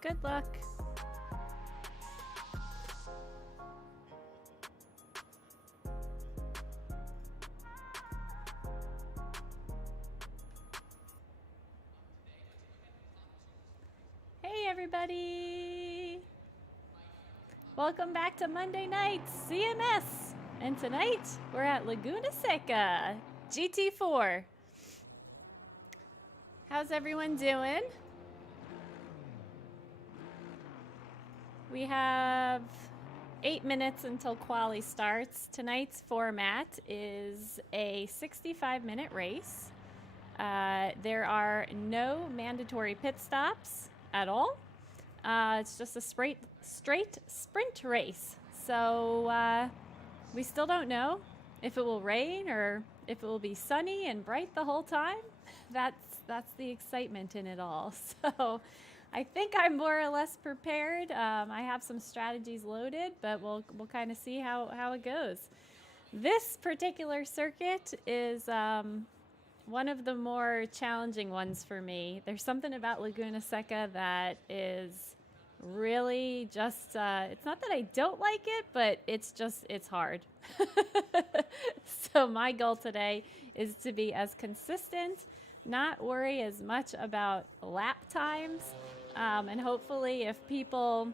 Good luck. Hey everybody! Welcome back to Monday Nights CMS. And tonight we're at Laguna Seca, GT4. How's everyone doing? We have 8 minutes until quali starts. Tonight's format is a 65-minute race. There are no mandatory pit stops at all. It's just a straight sprint race. So we still don't know if it will rain or if it will be sunny and bright the whole time. That's the excitement in it all. So I think I'm more or less prepared. I have some strategies loaded, but we'll kind of see how it goes. This particular circuit is one of the more challenging ones for me. There's something about Laguna Seca that is really just, it's not that I don't like it, but it's hard. So my goal today is to be as consistent, not worry as much about lap times, and hopefully if people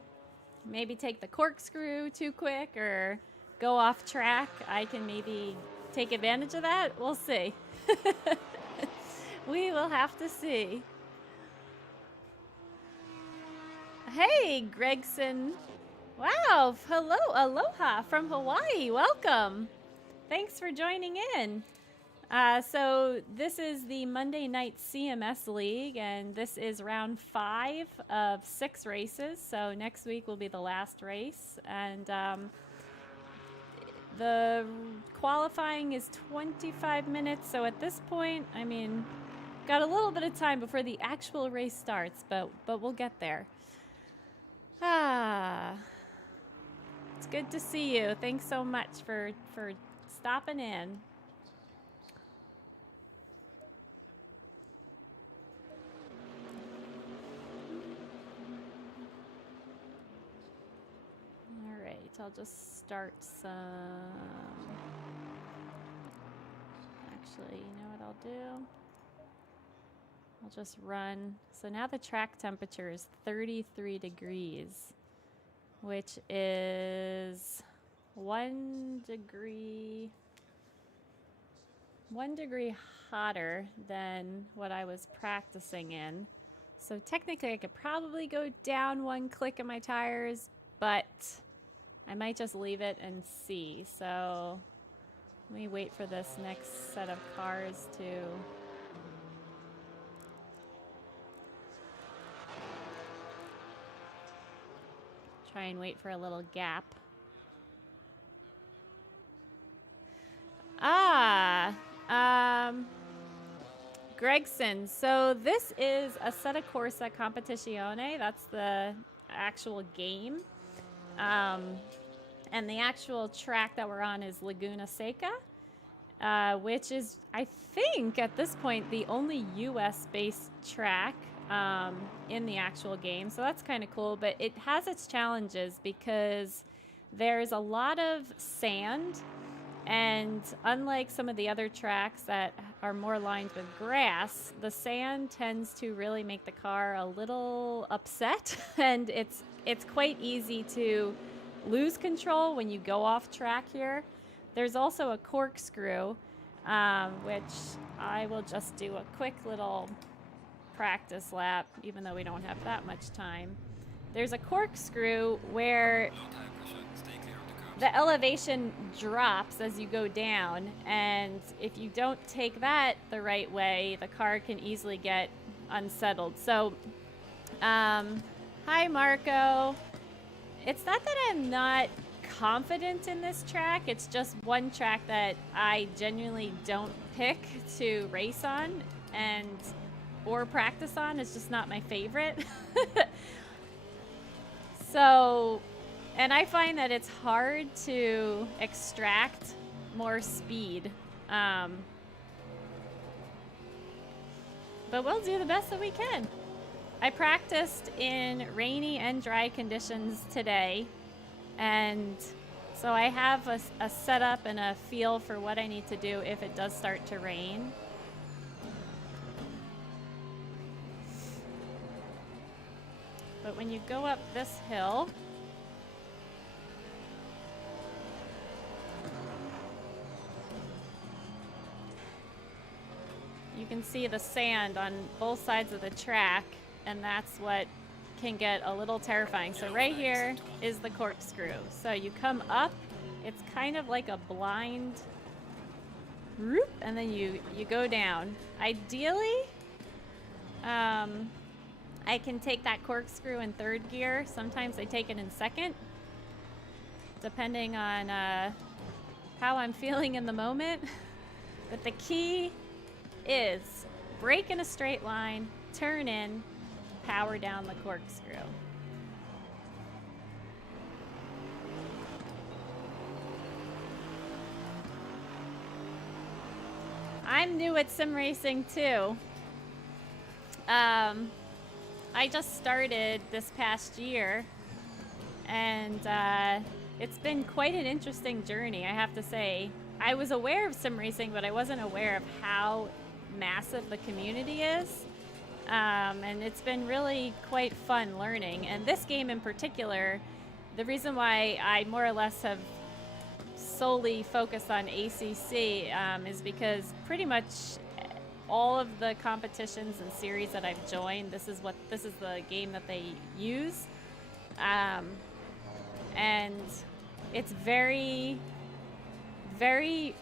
maybe take the corkscrew too quick or go off track, I can maybe take advantage of that. We'll see. We will have to see. Hey, Gregson. Wow, hello, aloha from Hawaii. Welcome. Thanks for joining in. So this is the Monday Night CMS League, and this is round 5 of 6 races. So next week will be the last race, and the qualifying is 25 minutes. So at this point, I mean, got a little bit of time before the actual race starts, but we'll get there. It's good to see you. Thanks so much for stopping in. All right, I'll just start some. Actually, you know what I'll do? I'll just run. So now the track temperature is 33 degrees, which is 1 degree hotter than what I was practicing in. So technically I could probably go down 1 click in my tires, but I might just leave it and see. So let me wait for this next set of cars to try and wait for a little gap. Gregson. So this is Assetto Corsa Competizione. That's the actual game. And the actual track that we're on is Laguna Seca, which is, I think, at this point, the only US-based track in the actual game. So that's kind of cool, but it has its challenges because there's a lot of sand, and unlike some of the other tracks that are more lined with grass, the sand tends to really make the car a little upset, and it's quite easy to lose control when you go off track here. There's also a corkscrew, which I will just do a quick little practice lap, even though we don't have that much time. There's a corkscrew where the elevation drops as you go down, and if you don't take that the right way, the car can easily get unsettled. So, hi Marco. It's not that I'm not confident in this track, it's just one track that I genuinely don't pick to race on or practice on. It's just not my favorite. So, and I find that it's hard to extract more speed. But we'll do the best that we can. I practiced in rainy and dry conditions today, and so I have a setup and a feel for what I need to do if it does start to rain. But when you go up this hill, you can see the sand on both sides of the track, and that's what can get a little terrifying. So right here is the corkscrew. So you come up, it's kind of like a blind whoop, and then you go down. Ideally, I can take that corkscrew in third gear. Sometimes I take it in second, depending on how I'm feeling in the moment. But the key is brake in a straight line, turn in, power down the corkscrew. I'm new at sim racing too. I just started this past year, and it's been quite an interesting journey, I have to say. I was aware of sim racing, but I wasn't aware of how massive the community is. And it's been really quite fun learning. And this game in particular, the reason why I more or less have solely focused on ACC is because pretty much all of the competitions and series that I've joined, this is the game that they use. And it's very, very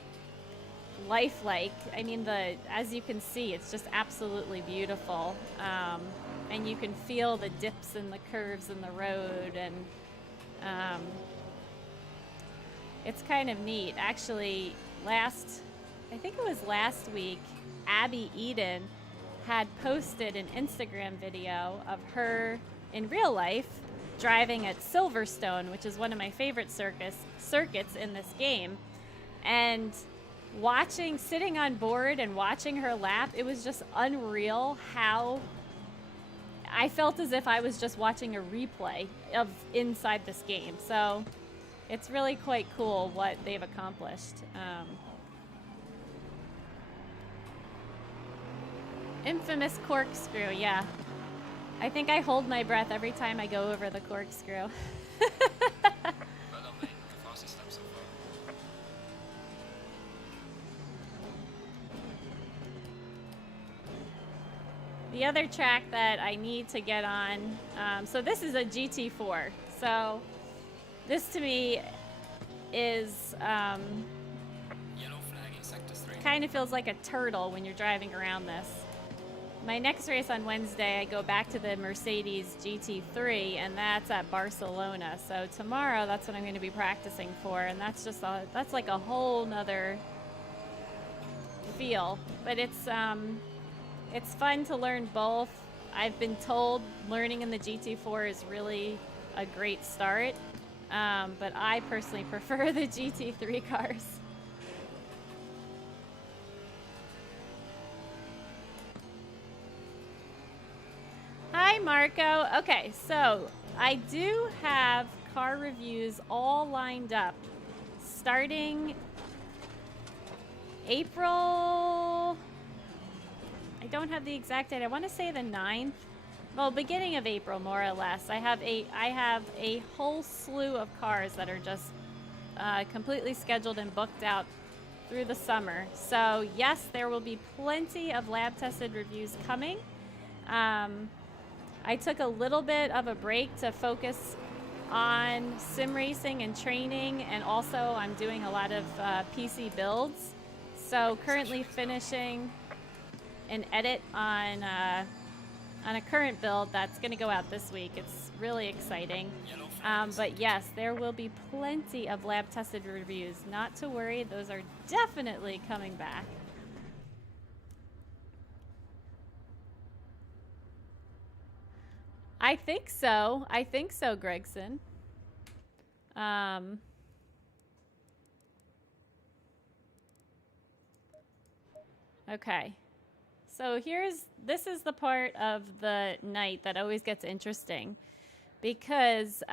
lifelike. I mean, as you can see, it's just absolutely beautiful, and you can feel the dips and the curves in the road, and it's kind of neat. Actually, I think it was last week, Abby Eden had posted an Instagram video of her in real life driving at Silverstone, which is one of my favorite circuits in this game, and sitting on board and watching her lap, it was just unreal how I felt as if I was just watching a replay of inside this game. So it's really quite cool what they've accomplished. Infamous corkscrew, yeah. I think I hold my breath every time I go over the corkscrew. The other track that I need to get on, so this is a GT4. So this to me is kind of feels like a turtle when you're driving around this. My next race on Wednesday, I go back to the Mercedes GT3, and that's at Barcelona. So tomorrow, that's what I'm going to be practicing for, and that's like a whole nother feel. But it's it's fun to learn both. I've been told learning in the GT4 is really a great start, but I personally prefer the GT3 cars. Hi, Marco. Okay, so I do have car reviews all lined up starting April. I don't have the exact date. I want to say the 9th. Well, beginning of April, more or less. I have a whole slew of cars that are just completely scheduled and booked out through the summer. So yes, there will be plenty of lab tested reviews coming. I took a little bit of a break to focus on sim racing and training, and also I'm doing a lot of PC builds. So currently finishing an edit on a current build that's going to go out this week. It's really exciting. But yes, there will be plenty of lab tested reviews. Not to worry, those are definitely coming back. I think so. I think so, Gregson. Okay. So this is the part of the night that always gets interesting, because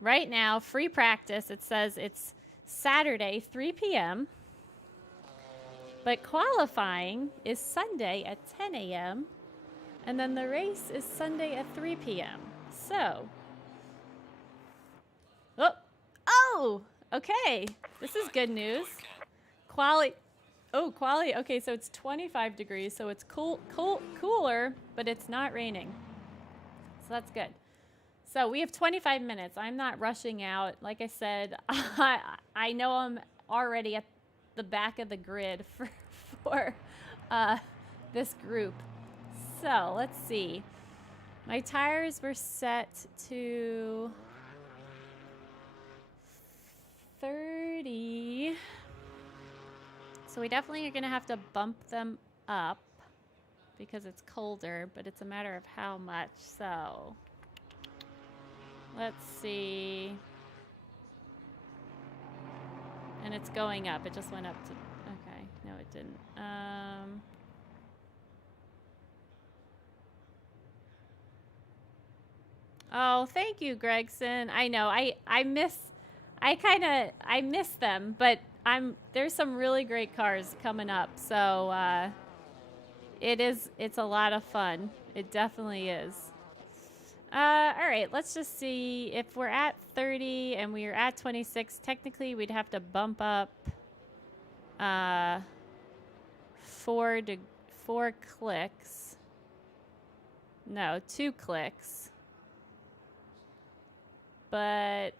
right now, free practice, it says it's Saturday, 3 p.m., but qualifying is Sunday at 10 a.m., and then the race is Sunday at 3 p.m. So, oh, okay, this is good news. Quali. Okay, so it's 25 degrees, so it's cooler, but it's not raining. So that's good. So we have 25 minutes. I'm not rushing out. Like I said, I know I'm already at the back of the grid for this group. So let's see. My tires were set to 30. So we definitely are going to have to bump them up because it's colder, but it's a matter of how much. So let's see. And it's going up. It just went up to, okay. No, it didn't. Oh, thank you, Gregson. I know. I miss them, but there's some really great cars coming up. So it's a lot of fun. It definitely is. All right, let's just see. If we're at 30 and we are at 26, technically we'd have to bump up 4 clicks. No, 2 clicks. But,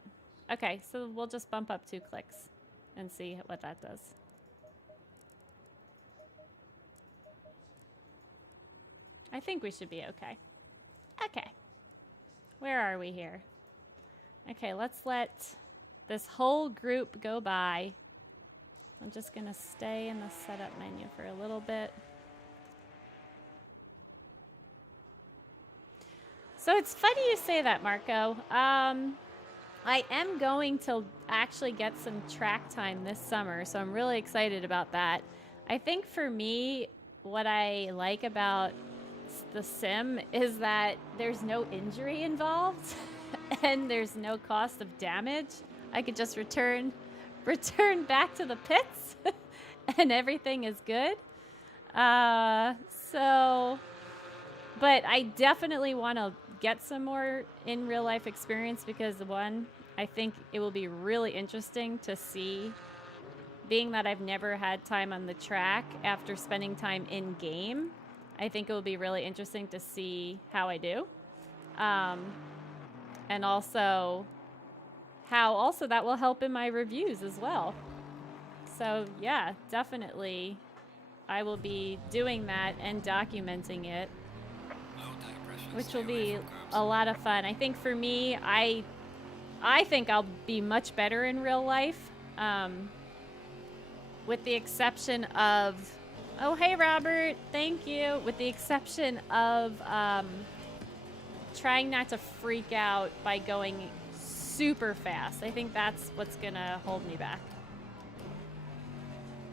okay, so we'll just bump up 2 clicks and see what that does. I think we should be okay. Okay. Where are we here? Okay, let's let this whole group go by. I'm just going to stay in the setup menu for a little bit. So it's funny you say that, Marco. I am going to actually get some track time this summer, so I'm really excited about that. I think for me, what I like about the sim is that there's no injury involved and there's no cost of damage. I could just return back to the pits and everything is good. But I definitely want to get some more in real life experience because one, I think it will be really interesting to see, being that I've never had time on the track after spending time in game. I think it will be really interesting to see how I do. And also how that will help in my reviews as well. So yeah, definitely I will be doing that and documenting it, which will be a lot of fun. I think for me, I think I'll be much better in real life, with the exception of Oh, hey, Robert. Thank you. With the exception of trying not to freak out by going super fast. I think that's what's going to hold me back.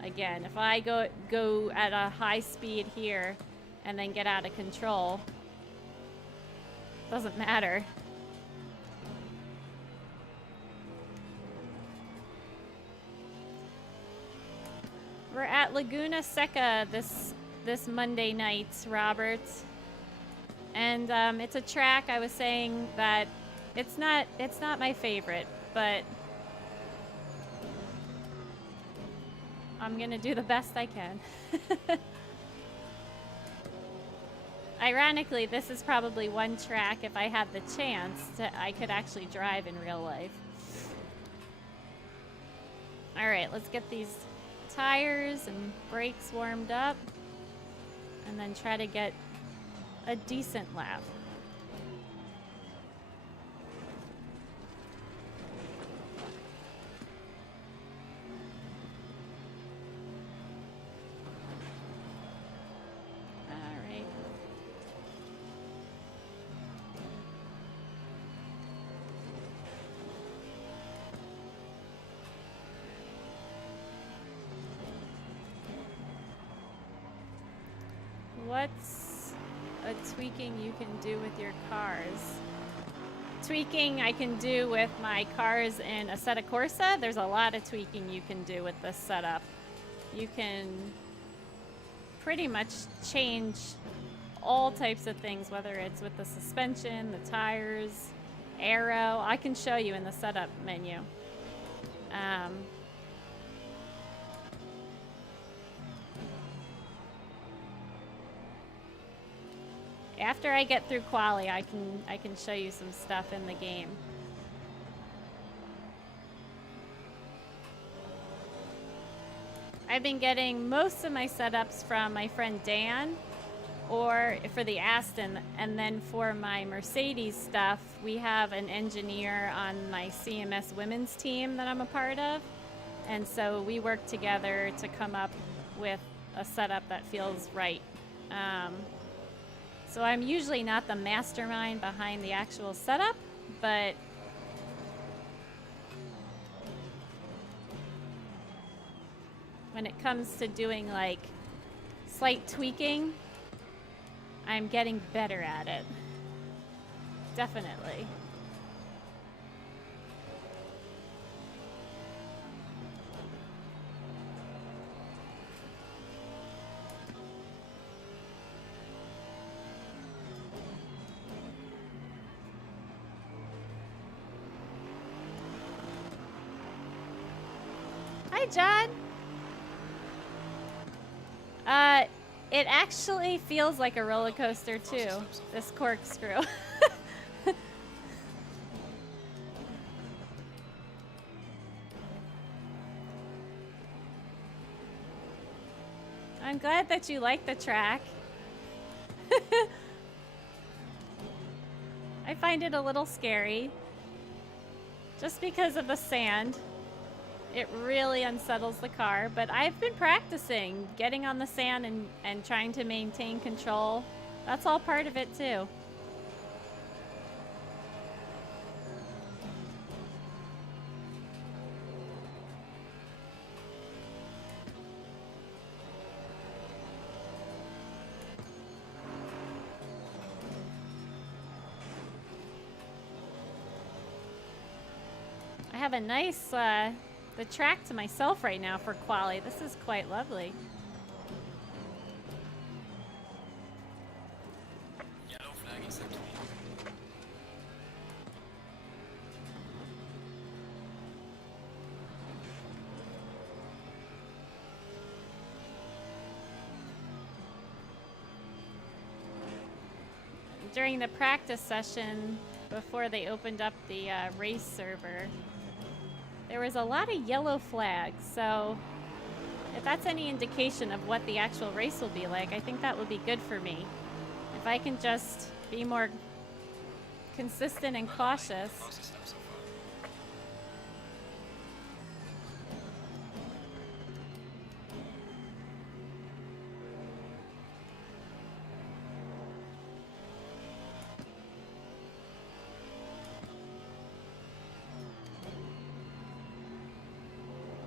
Again, if I go at a high speed here and then get out of control, doesn't matter. We're at Laguna Seca this Monday night, Robert. And it's a track. I was saying that it's not my favorite, but I'm gonna do the best I can. Ironically, this is probably one track, if I had the chance, I could actually drive in real life. All right, let's get these tires and brakes warmed up, and then try to get a decent lap. What's a tweaking you can do with your cars? Tweaking I can do with my cars in Assetto Corsa. There's a lot of tweaking you can do with this setup. You can pretty much change all types of things, whether it's with the suspension, the tires, aero. I can show you in the setup menu. After I get through quali, I can show you some stuff in the game. I've been getting most of my setups from my friend Dan, or for the Aston, and then for my Mercedes stuff, we have an engineer on my CMS women's team that I'm a part of, and so we work together to come up with a setup that feels right. So I'm usually not the mastermind behind the actual setup, but when it comes to doing like slight tweaking, I'm getting better at it. Definitely. Hi, John. It actually feels like a roller coaster too, this corkscrew. I'm glad that you like the track. I find it a little scary, just because of the sand. It really unsettles the car, but I've been practicing getting on the sand and trying to maintain control. That's all part of it too. I have a nice the track to myself right now for quali. This is quite lovely. Yellow flag is activated. During the practice session, before they opened up the race server, there was a lot of yellow flags, so if that's any indication of what the actual race will be like, I think that would be good for me. If I can just be more consistent and cautious.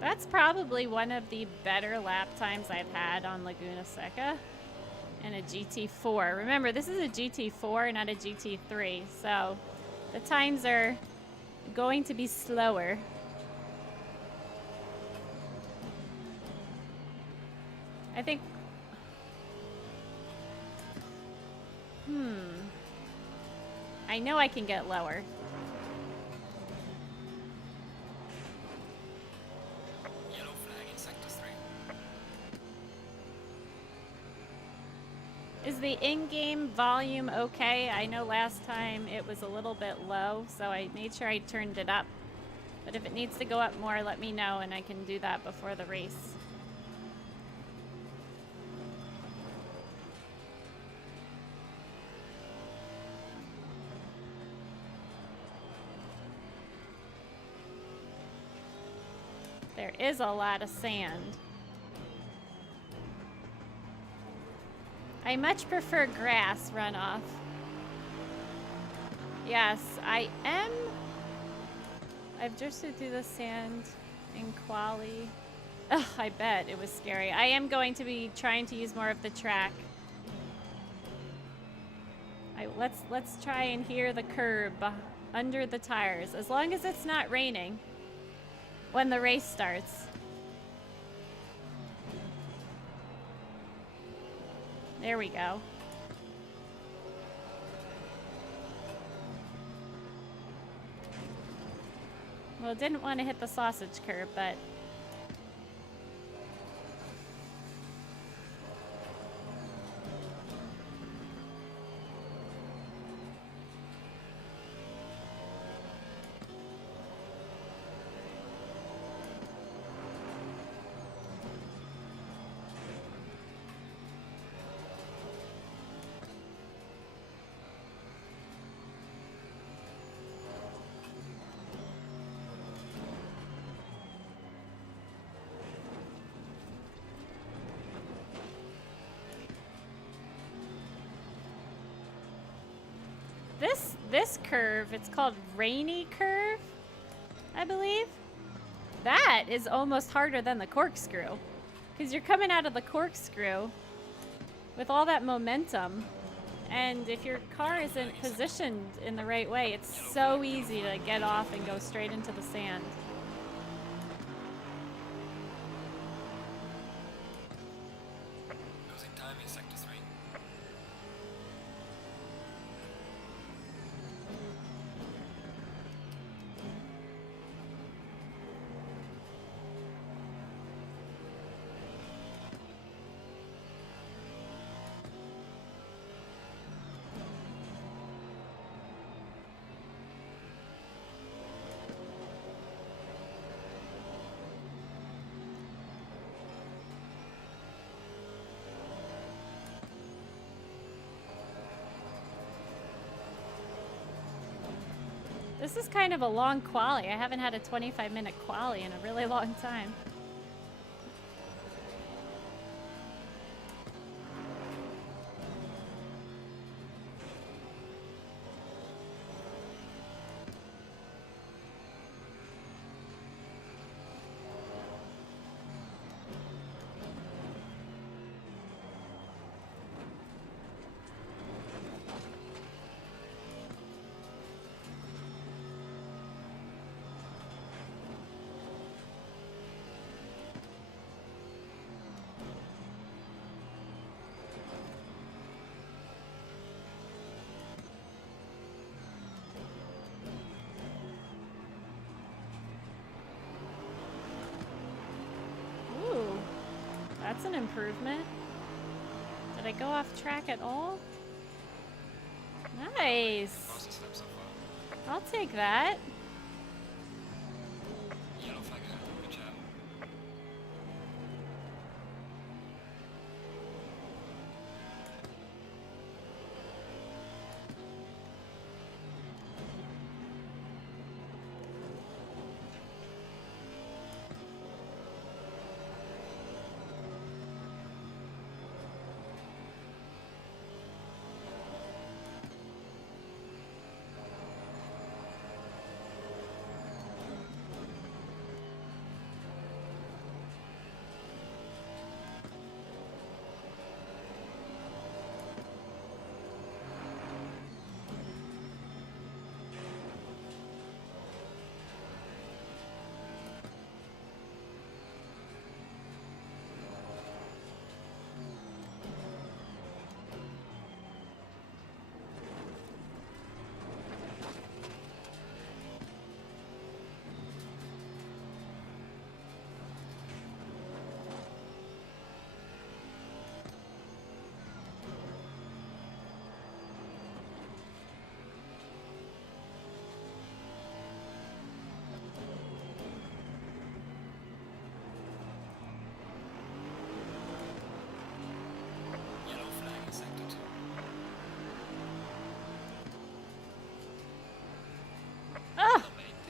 That's probably one of the better lap times I've had on Laguna Seca in a GT4. Remember, this is a GT4, not a GT3, so the times are going to be slower. I think... I know I can get lower. Yellow flag in sector 3. Is the in-game volume okay? I know last time it was a little bit low, so I made sure I turned it up. But if it needs to go up more, let me know and I can do that before the race. There is a lot of sand. I much prefer grass runoff. Yes, I am. I've drifted through the sand in quali. Ugh, I bet it was scary. I am going to be trying to use more of the track. Let's try and hear the curb under the tires, as long as it's not raining when the race starts. There we go. Well, didn't want to hit the sausage curb, but... This curve, it's called Rainy Curve, I believe. That is almost harder than the corkscrew, because you're coming out of the corkscrew with all that momentum, and if your car isn't positioned in the right way, it's so easy to get off and go straight into the sand. Losing time in sector 3. This is kind of a long quali. I haven't had a 25-minute quali in a really long time. That's an improvement. Did I go off track at all? Nice. Fastest lap so far. I'll take that. Yellow flag ahead. Good job.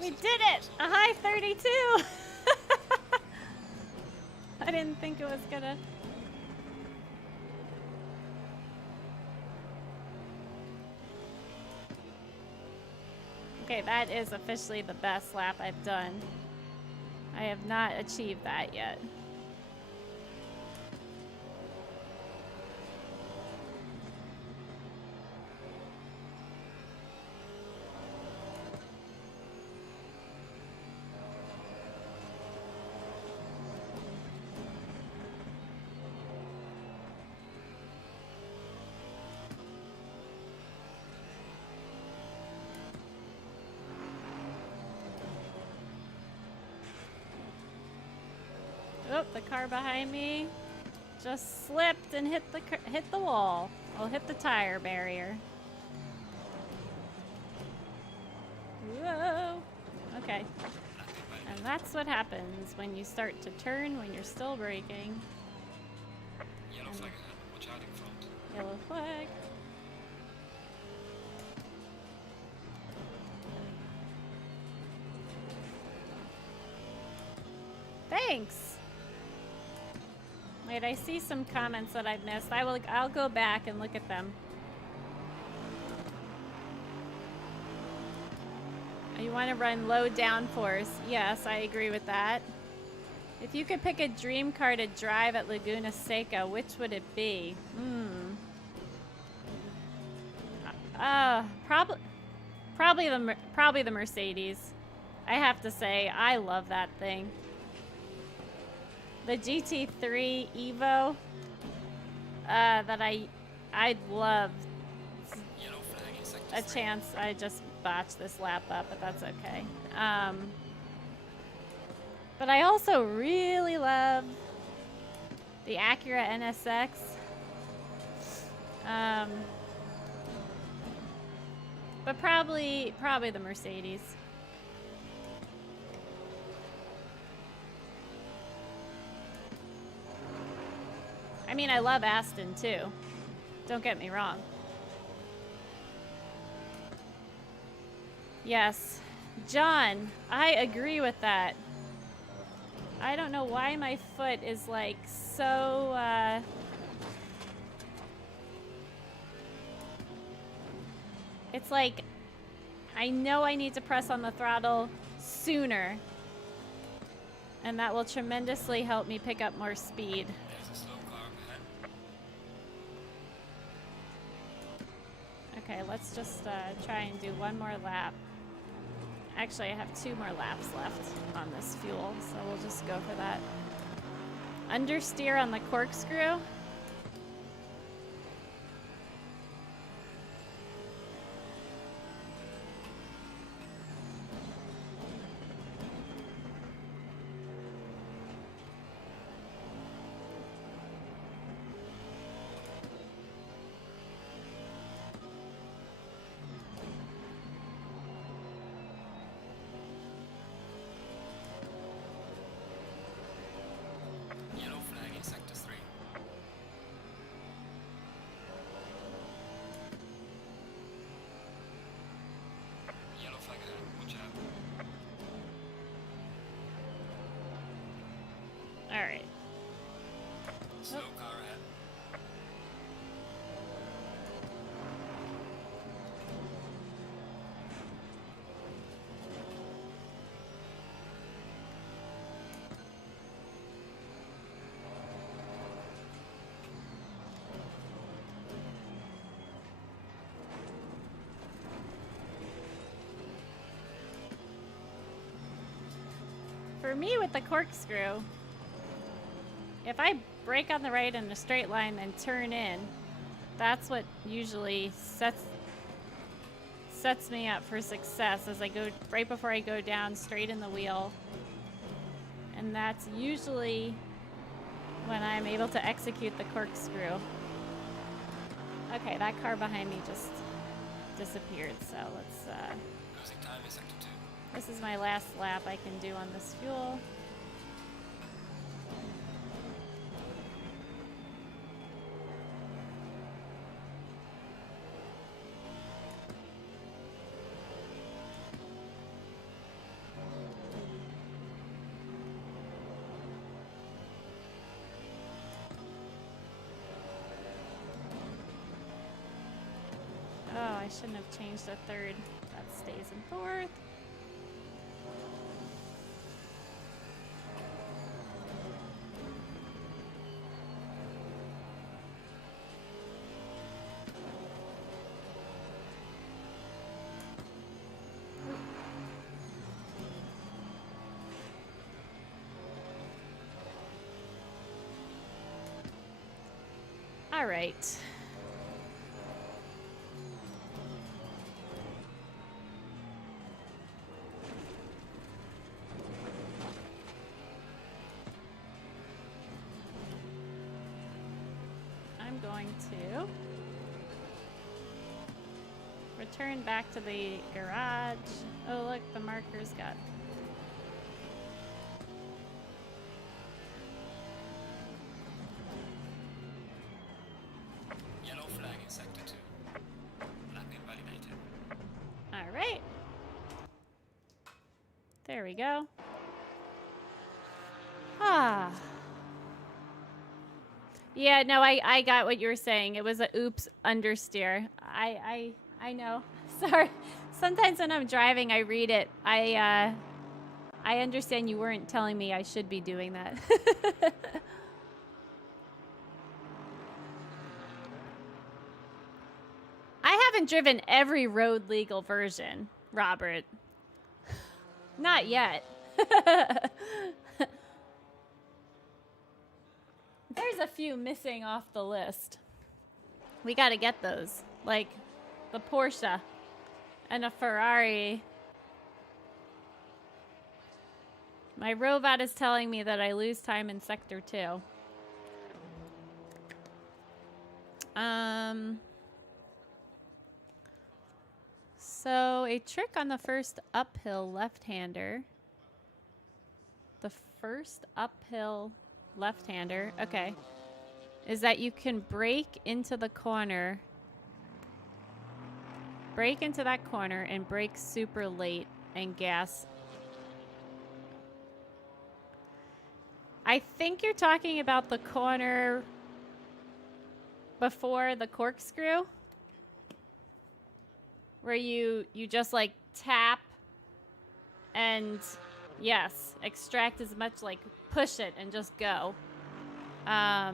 We did it! A high 32! I didn't think it was gonna... Okay, that is officially the best lap I've done. I have not achieved that yet. Oh, the car behind me just slipped and hit the wall. Well, hit the tire barrier. Whoa. Okay. And that's what happens when you start to turn when you're still braking. Yellow flag ahead. Watch out in front. Yellow flag. Thanks. Wait, I see some comments that I've missed. I'll go back and look at them. You want to run low downforce. Yes, I agree with that. If you could pick a dream car to drive at Laguna Seca, which would it be? Probably the Mercedes. I have to say, I love that thing. The GT3 Evo that I'd love Yellow flag in sector a 3. chance. I just botched this lap up, but that's okay. But I also really love the Acura NSX. But probably the Mercedes. I mean, I love Aston too. Don't get me wrong. Yes. John, I agree with that. I don't know why my foot is like so, it's like, I know I need to press on the throttle sooner. And that will tremendously help me pick up more speed. There's a slow car ahead. Okay, let's just try and do one more lap. Actually, I have 2 more laps left on this fuel, so we'll just go for that. Understeer on the corkscrew. Yellow flag in sector 3. Yellow flag ahead. Watch out. All right. Slow car ahead. For me with the corkscrew, if I brake on the right in a straight line and turn in, that's what usually sets me up for success as I go right before I go down straight in the wheel. And that's usually when I'm able to execute the corkscrew. Okay, that car behind me just disappeared, so let's Losing time in sector 2. this is my last lap I can do on this fuel. I shouldn't have changed the third. That stays in fourth. All right. I'm going to return back to the garage. Oh, look, the marker's got... Yellow flag in sector 2. Lap invalidated. All right. There we go. Ah. Yeah, no, I got what you were saying. It was a oops understeer. I know. Sorry. Sometimes when I'm driving, I read it. I understand you weren't telling me I should be doing that. I haven't driven every road legal version, Robert. Not yet. There's a few missing off the list. We got to get those. Like the Porsche and a Ferrari. My robot is telling me that I lose time in sector 2. So a trick on the first uphill left-hander. The first uphill left-hander, okay, is that you can brake into the corner. Brake into that corner and brake super late and gas. I think you're talking about the corner before the corkscrew, where you just like tap and yes, extract as much, like push it and just go. I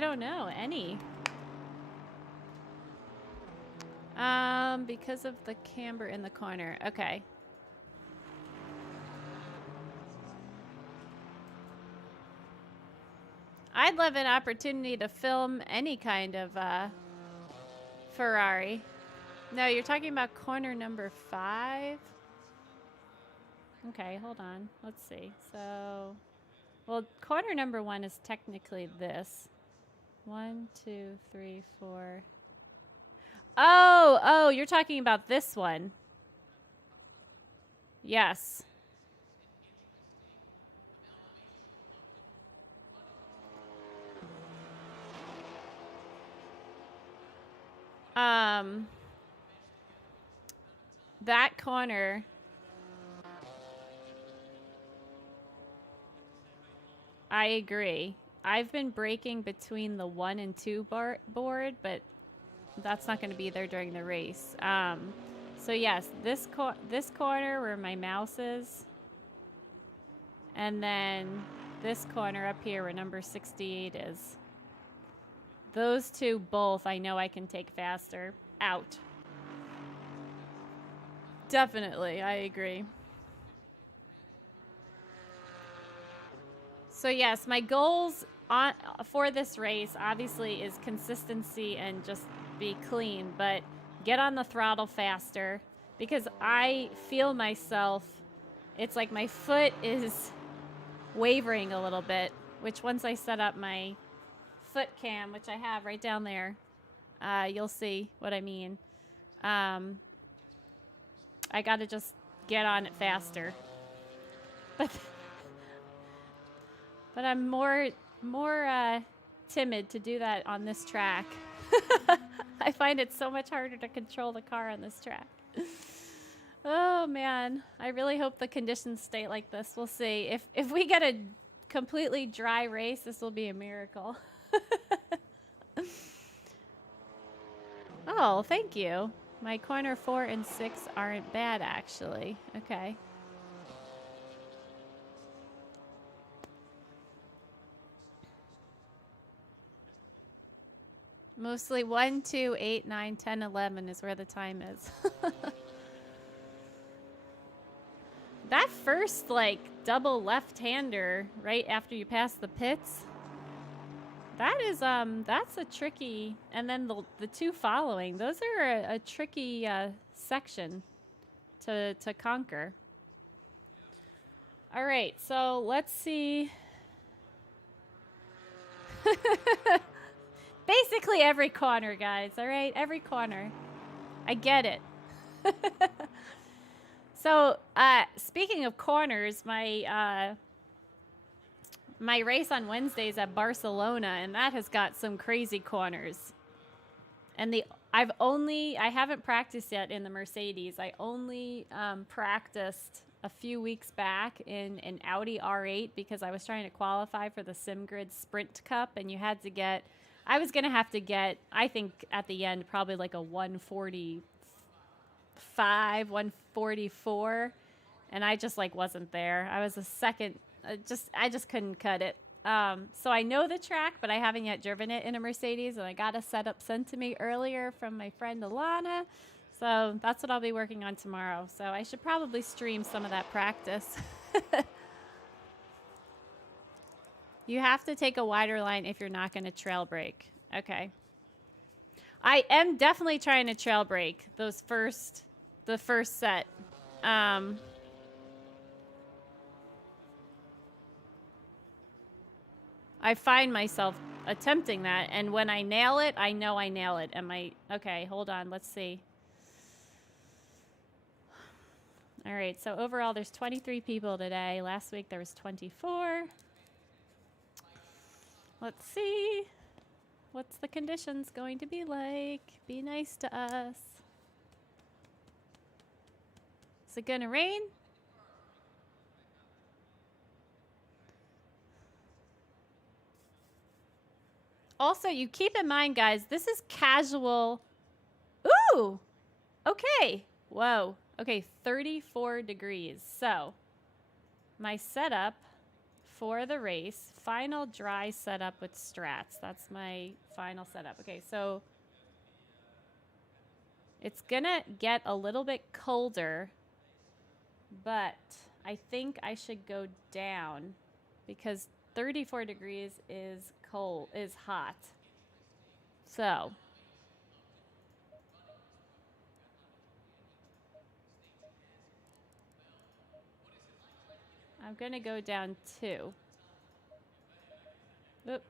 don't know any. Because of the camber in the corner. Okay. I'd love an opportunity to film any kind of Ferrari. No, you're talking about corner number 5? Okay, hold on. Let's see. So, well, corner number 1 is technically this. 1, 2, 3, 4. Oh, you're talking about this one. Yes. That corner. I agree. I've been braking between the 1 and 2 board, but that's not going to be there during the race. So yes, this corner where my mouse is, and then this corner up here where number 68 is. Those two both I know I can take faster out. Definitely, I agree. So yes, my goals for this race obviously is consistency and just be clean, but get on the throttle faster because I feel myself, it's like my foot is wavering a little bit, which once I set up my foot cam, which I have right down there, you'll see what I mean. I got to just get on it faster. But I'm more timid to do that on this track. I find it so much harder to control the car on this track. Oh man, I really hope the conditions stay like this. We'll see. If we get a completely dry race, this will be a miracle. Oh, thank you. My corner 4 and 6 aren't bad actually. Okay. Mostly 1, 2, 8, 9, 10, 11 is where the time is. That first, like, double left-hander right after you pass the pits, that is, that's a tricky, and then the two following, those are a tricky section to conquer. All right, so let's see. Basically every corner, guys, all right? Every corner. I get it. So, speaking of corners, my race on Wednesday is at Barcelona, and that has got some crazy corners. And I haven't practiced yet in the Mercedes. I only practiced a few weeks back in an Audi R8 because I was trying to qualify for the SimGrid Sprint Cup, and you had to get, I was going to have to get, I think at the end, probably like a 145, 144, and I just like wasn't there. I was a second, I just couldn't cut it. So I know the track, but I haven't yet driven it in a Mercedes, and I got a setup sent to me earlier from my friend Alana. So that's what I'll be working on tomorrow. So I should probably stream some of that practice. You have to take a wider line if you're not going to trail brake. Okay. I am definitely trying to trail brake the first set. I find myself attempting that, and when I nail it, I know I nail it. Okay, hold on, let's see. All right, so overall there's 23 people today. Last week there was 24. Let's see. What's the conditions going to be like? Be nice to us. Is it gonna rain? Also, you keep in mind, guys, this is casual. Ooh, okay. Whoa. Okay, 34 degrees. So, my setup for the race, final dry setup with strats. That's my final setup. Okay, so it's gonna get a little bit colder, but I think I should go down because 34 degrees is cold, is hot. So I'm gonna go down 2. Oop.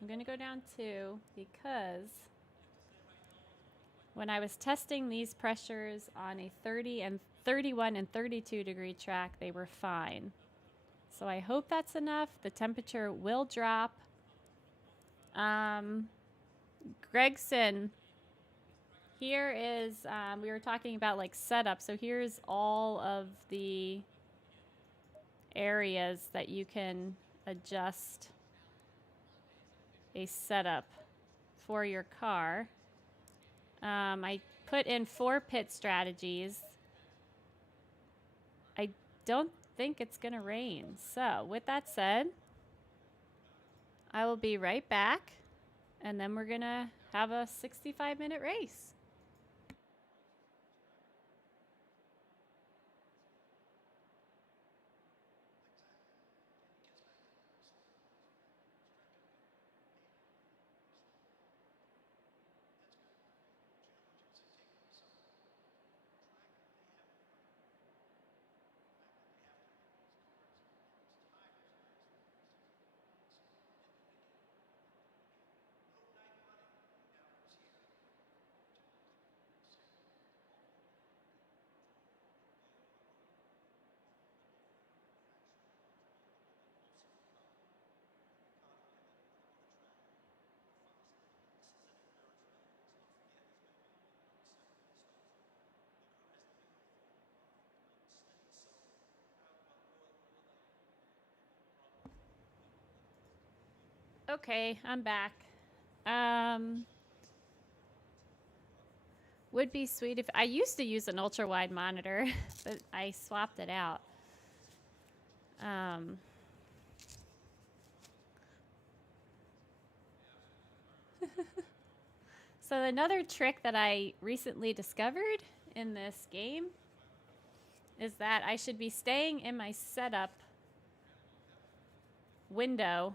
I'm gonna go down 2 because when I was testing these pressures on a 30 and 31 and 32 degree track, they were fine. So I hope that's enough. The temperature will drop. Gregson, here is, we were talking about like setup. So here's all of the areas that you can adjust a setup for your car. I put in 4 pit strategies. I don't think it's gonna rain. So with that said, I will be right back, and then we're gonna have a 65-minute race. Okay, I'm back. Would be sweet if I used to use an ultra wide monitor, but I swapped it out. So another trick that I recently discovered in this game is that I should be staying in my setup window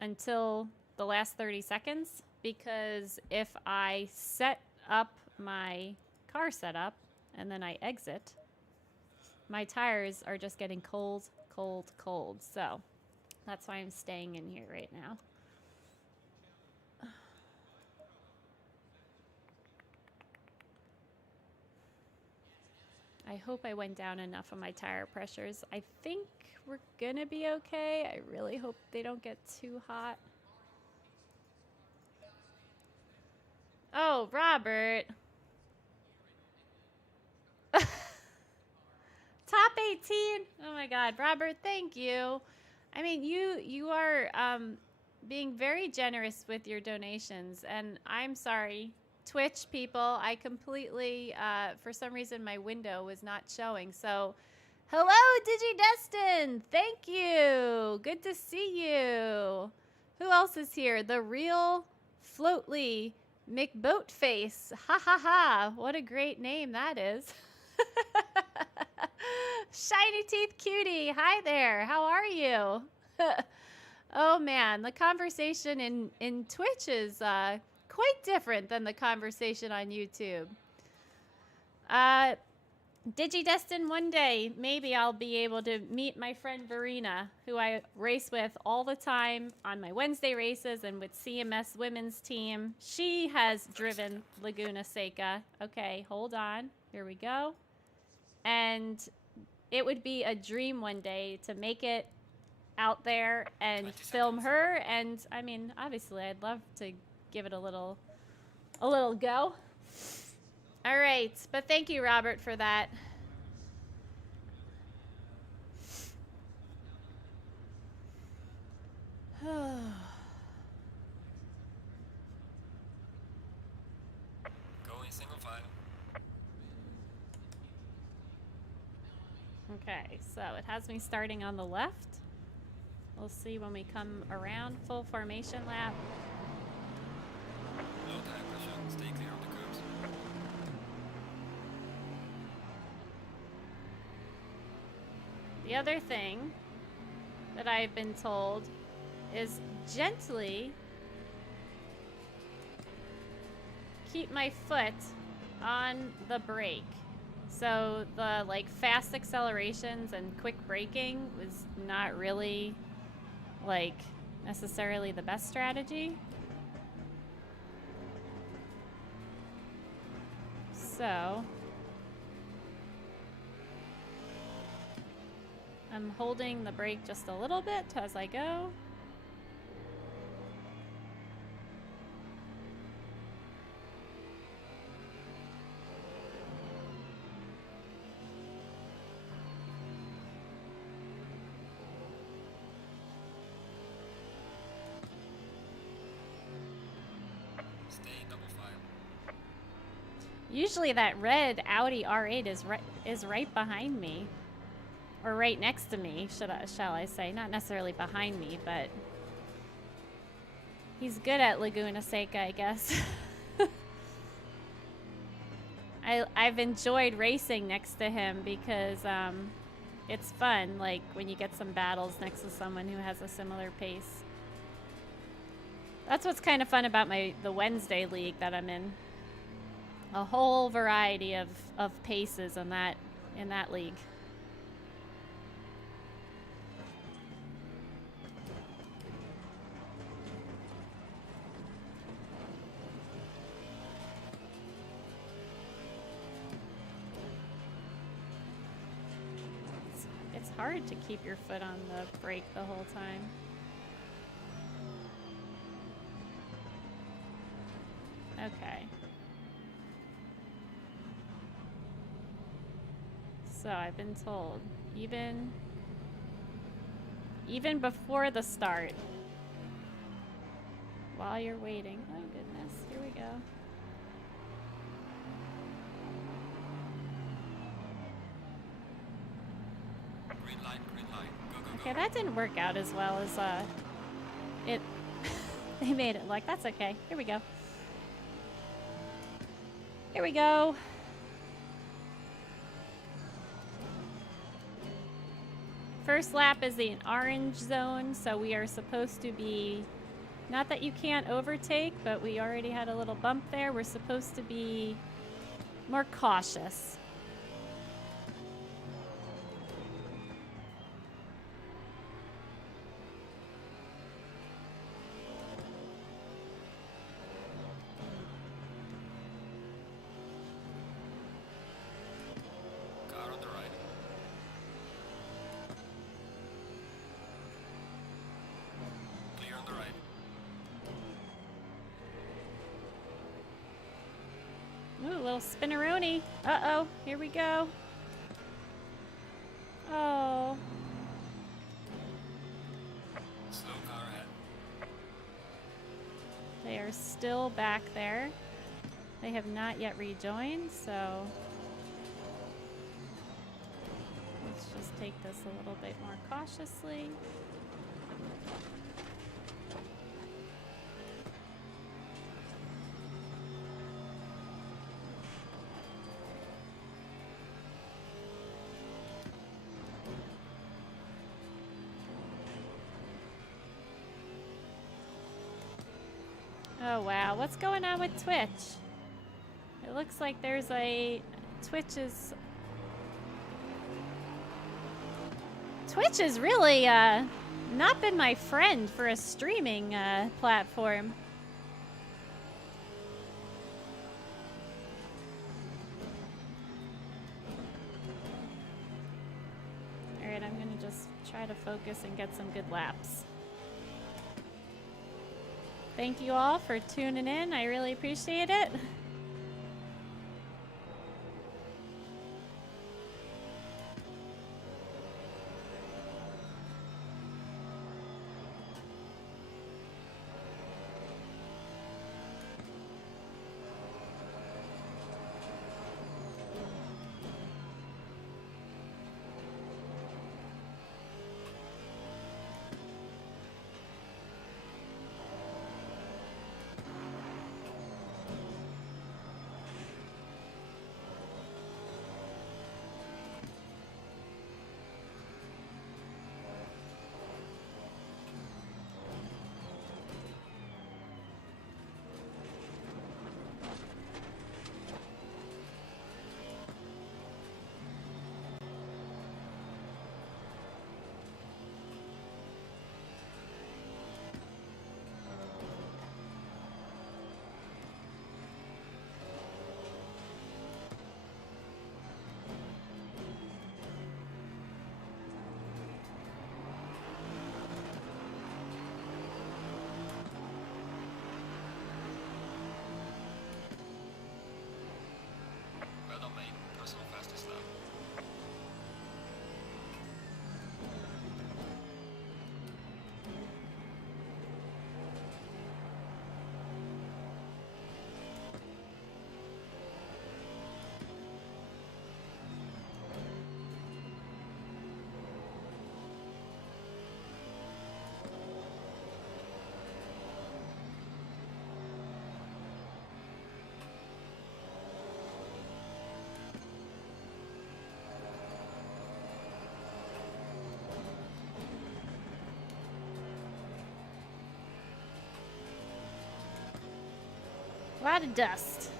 until the last 30 seconds, because if I set up my car setup and then I exit, my tires are just getting cold, cold, cold. So that's why I'm staying in here right now. I hope I went down enough on my tire pressures. I think we're gonna be okay. I really hope they don't get too hot. Oh, Robert. Top 18. Oh my God, Robert, thank you. I mean, you are being very generous with your donations, and I'm sorry, Twitch people. I completely, for some reason, my window was not showing. So, hello, DigiDestin. Thank you. Good to see you. Who else is here? The real Floatly McBoatface. Ha ha ha. What a great name that is. Shiny Teeth Cutie. Hi there. How are you? Oh man, the conversation in Twitch is quite different than the conversation on YouTube. DigiDestin, one day, maybe I'll be able to meet my friend Verena, who I race with all the time on my Wednesday races and with CMS women's team. She has driven Laguna Seca. Okay, hold on. Here we go. And it would be a dream one day to make it out there and film her. And I mean, obviously, I'd love to give it a little go. All right, but thank you, Robert, for that. Going single file. Okay, so it has me starting on the left. We'll see when we come around. Full formation lap. Low tire pressure. Stay clear of the curbs. The other thing that I've been told is gently keep my foot on the brake. So the like fast accelerations and quick braking was not really like necessarily the best strategy. So I'm holding the brake just a little bit as I go. Stay double file. Usually that red Audi R8 is right behind me, or right next to me, shall I say? Not necessarily behind me, but he's good at Laguna Seca, I guess. I've enjoyed racing next to him because it's fun, like when you get some battles next to someone who has a similar pace. That's what's kind of fun about the Wednesday league that I'm in. A whole variety of paces in that league. It's hard to keep your foot on the brake the whole time. Okay. So I've been told, even before the start, while you're waiting. Oh goodness, here we go. Green light, green light. Go, go, go. Okay, that didn't work out as well as it. They made it look. That's okay. Here we go. Here we go. First lap is the orange zone, so we are supposed to be, not that you can't overtake, but we already had a little bump there. We're supposed to be more cautious. Car on the right. Clear on the right. Ooh, a little spinneroni. Uh-oh, here we go. Oh. Slow car ahead. They are still back there. They have not yet rejoined, so let's just take this a little bit more cautiously. Oh wow, what's going on with Twitch? It looks like there's a Twitch has really not been my friend for a streaming platform. Alright, I'm gonna just try to focus and get some good laps. Thank you all for tuning in. I really appreciate it. Well done, mate. Personal fastest lap. A lot of dust.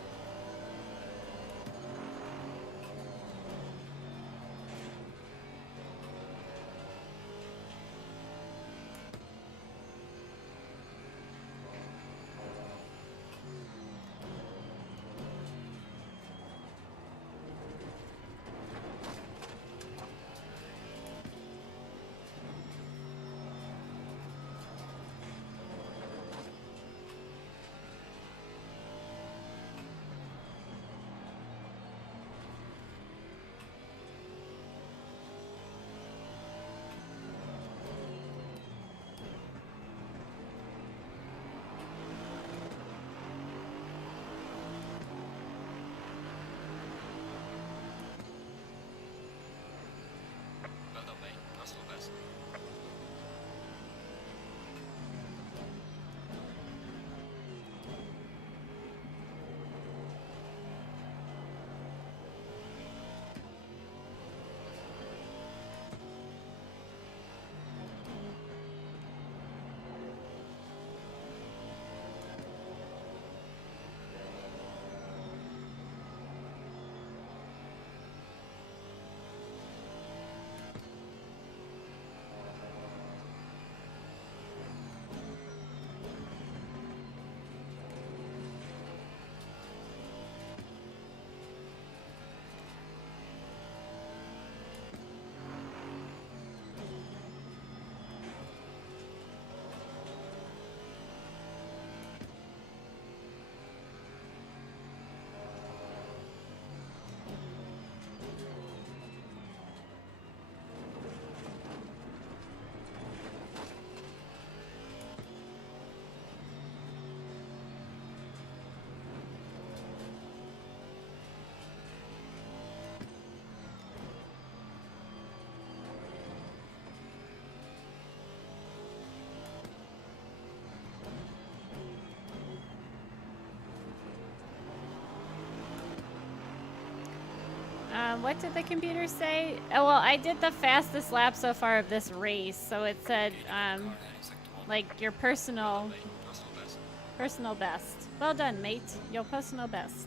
What did the computer say? Oh, well, I did the fastest lap so far of this race, so it said, like your personal best. Well done, mate. Your personal best.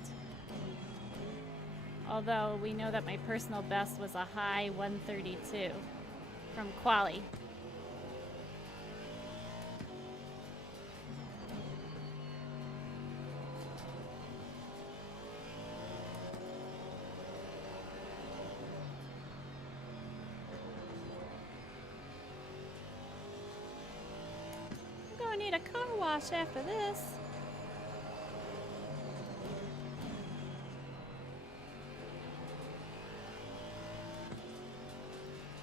Although we know that my personal best was a high 132 from quali. I'm gonna need a car wash after this.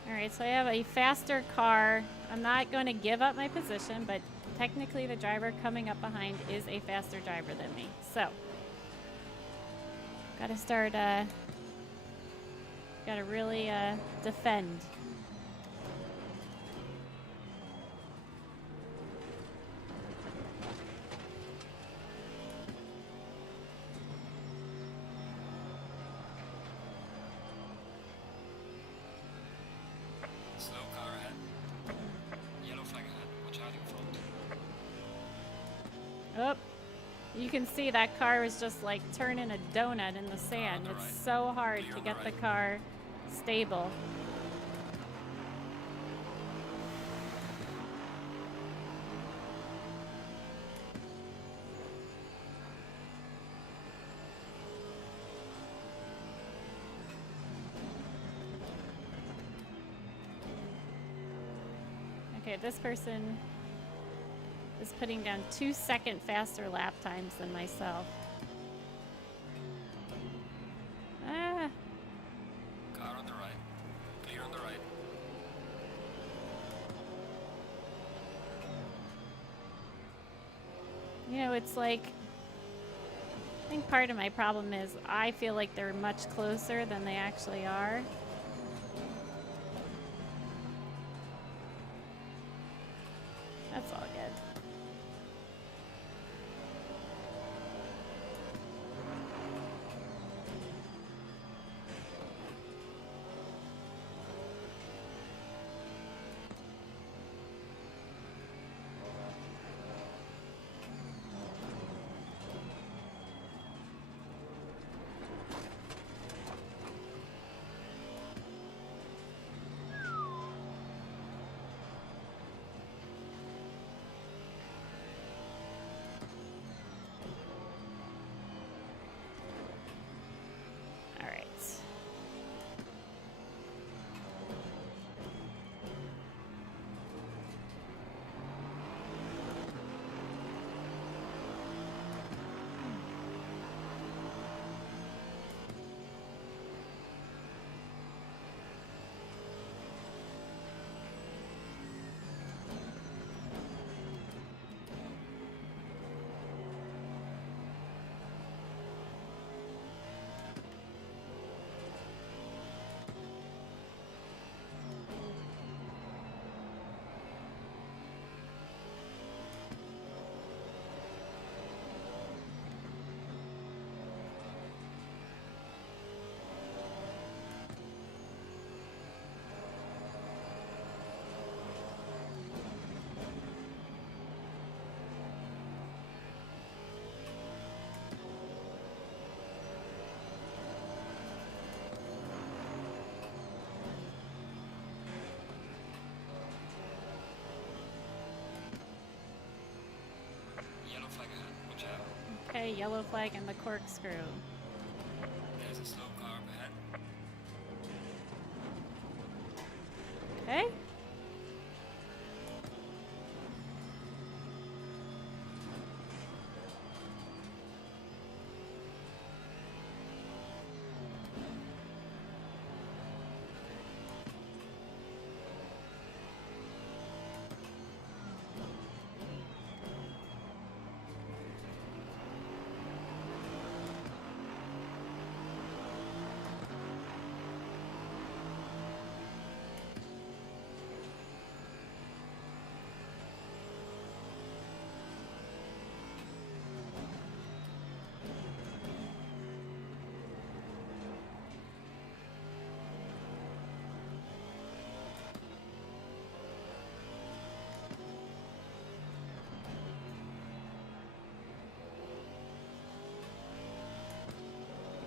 Alright, so I have a faster car. I'm not going to give up my position, but technically the driver coming up behind is a faster driver than me. So, gotta start, gotta really defend. Slow car ahead. Yellow flag ahead. Watch out in front. Oh, you can see that car is just like turning a donut in the sand. on the It's right. so hard Clear to on the get the right. car stable. Okay, this person is putting down 2-second faster lap times than myself. Ah, Car on the right. Clear on the right. you know, it's like, I think part of my problem is I feel like they're much closer than they actually are. That's all good. All right. Yellow flag ahead. Watch out. Okay, yellow flag and the corkscrew. There's a slow car up ahead. Okay.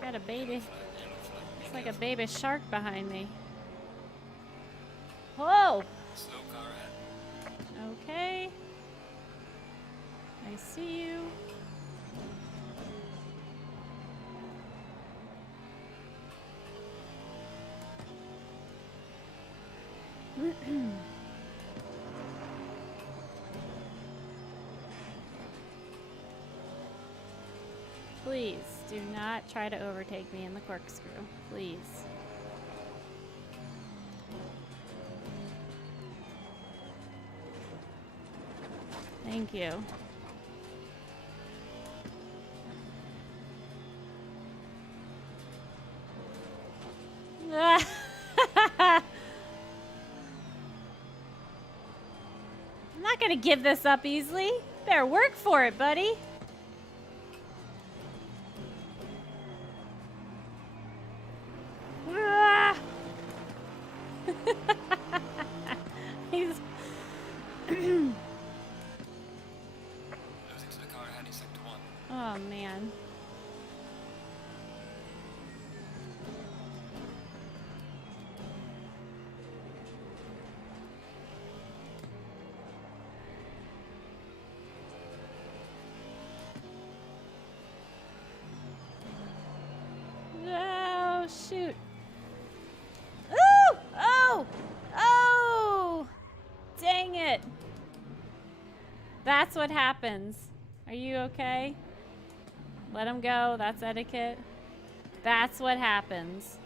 Got a baby. Yellow flag. It's like a baby shark behind me. Whoa! Slow car ahead. Okay. I see you. Please do not try to overtake me in the corkscrew. Please. Thank you. I'm not gonna give this up easily. Better work for it, buddy. Ah! He's Losing to the car ahead in sector 1. oh man. Oh shoot. Ooh! Oh! Oh! Dang it. That's what happens. Are you okay? Let him go. That's etiquette. That's what happens.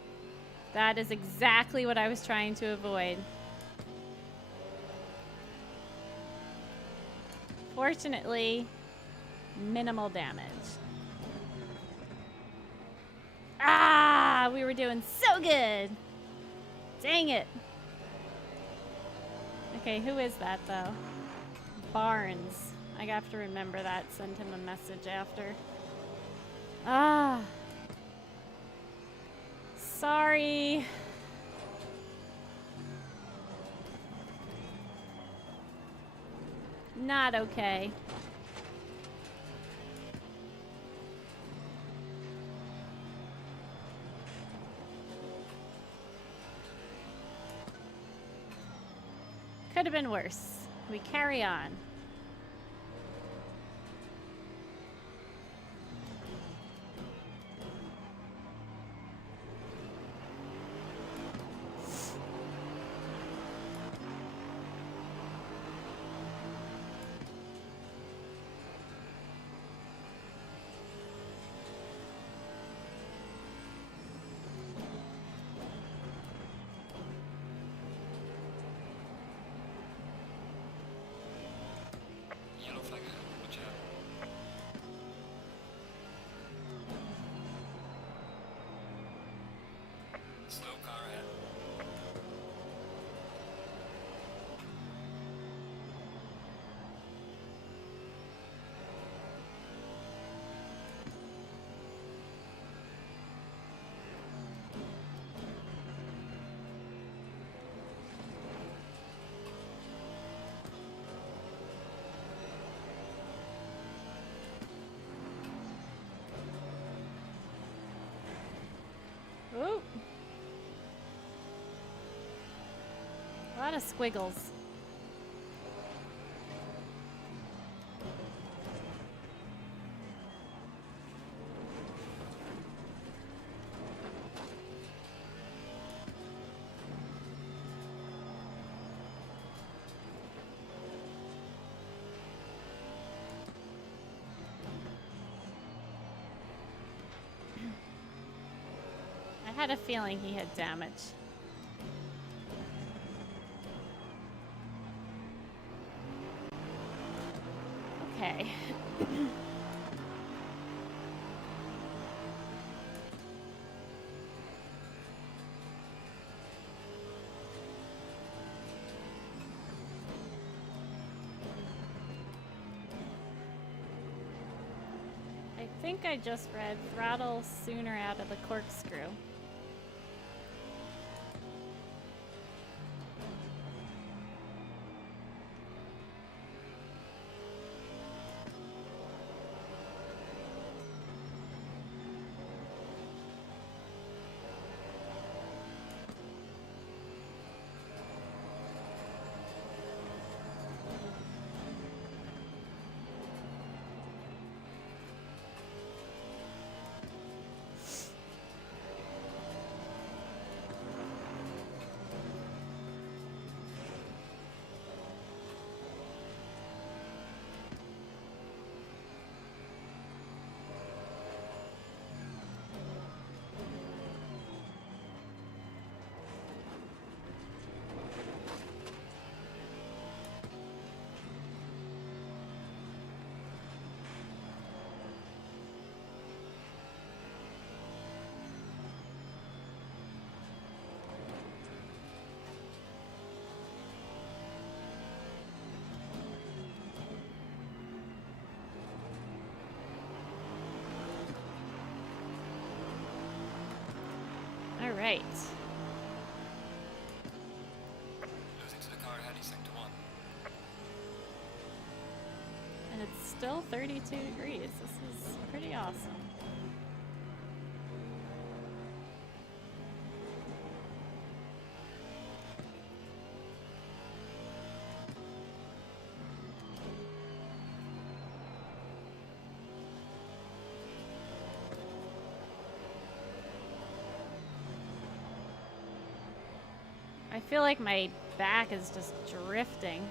That is exactly what I was trying to avoid. Fortunately, minimal damage. Ah, we were doing so good. Dang it. Okay, who is that though? Barnes. I have to remember that. Send him a message after. Ah. Sorry. Not okay. Could have been worse. We carry on. Yellow flag ahead. Watch out. Slow car ahead. Ooh. A lot of squiggles. I had a feeling he had damage. Okay. I think I just read throttle sooner out of the corkscrew. right. Losing to the car ahead, sector 1. And it's still 32 degrees. This is pretty awesome. I feel like my back is just drifting.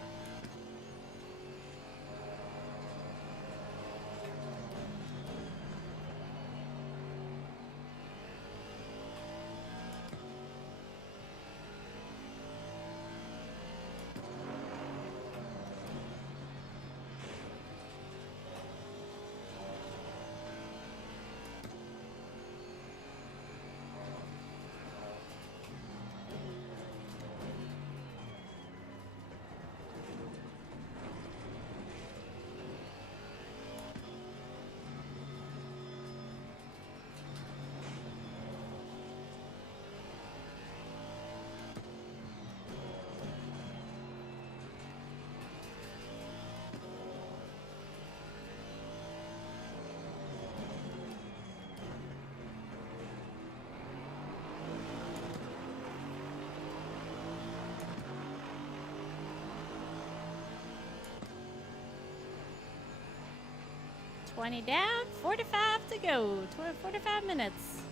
$20 down, 45 to go. 45 minutes.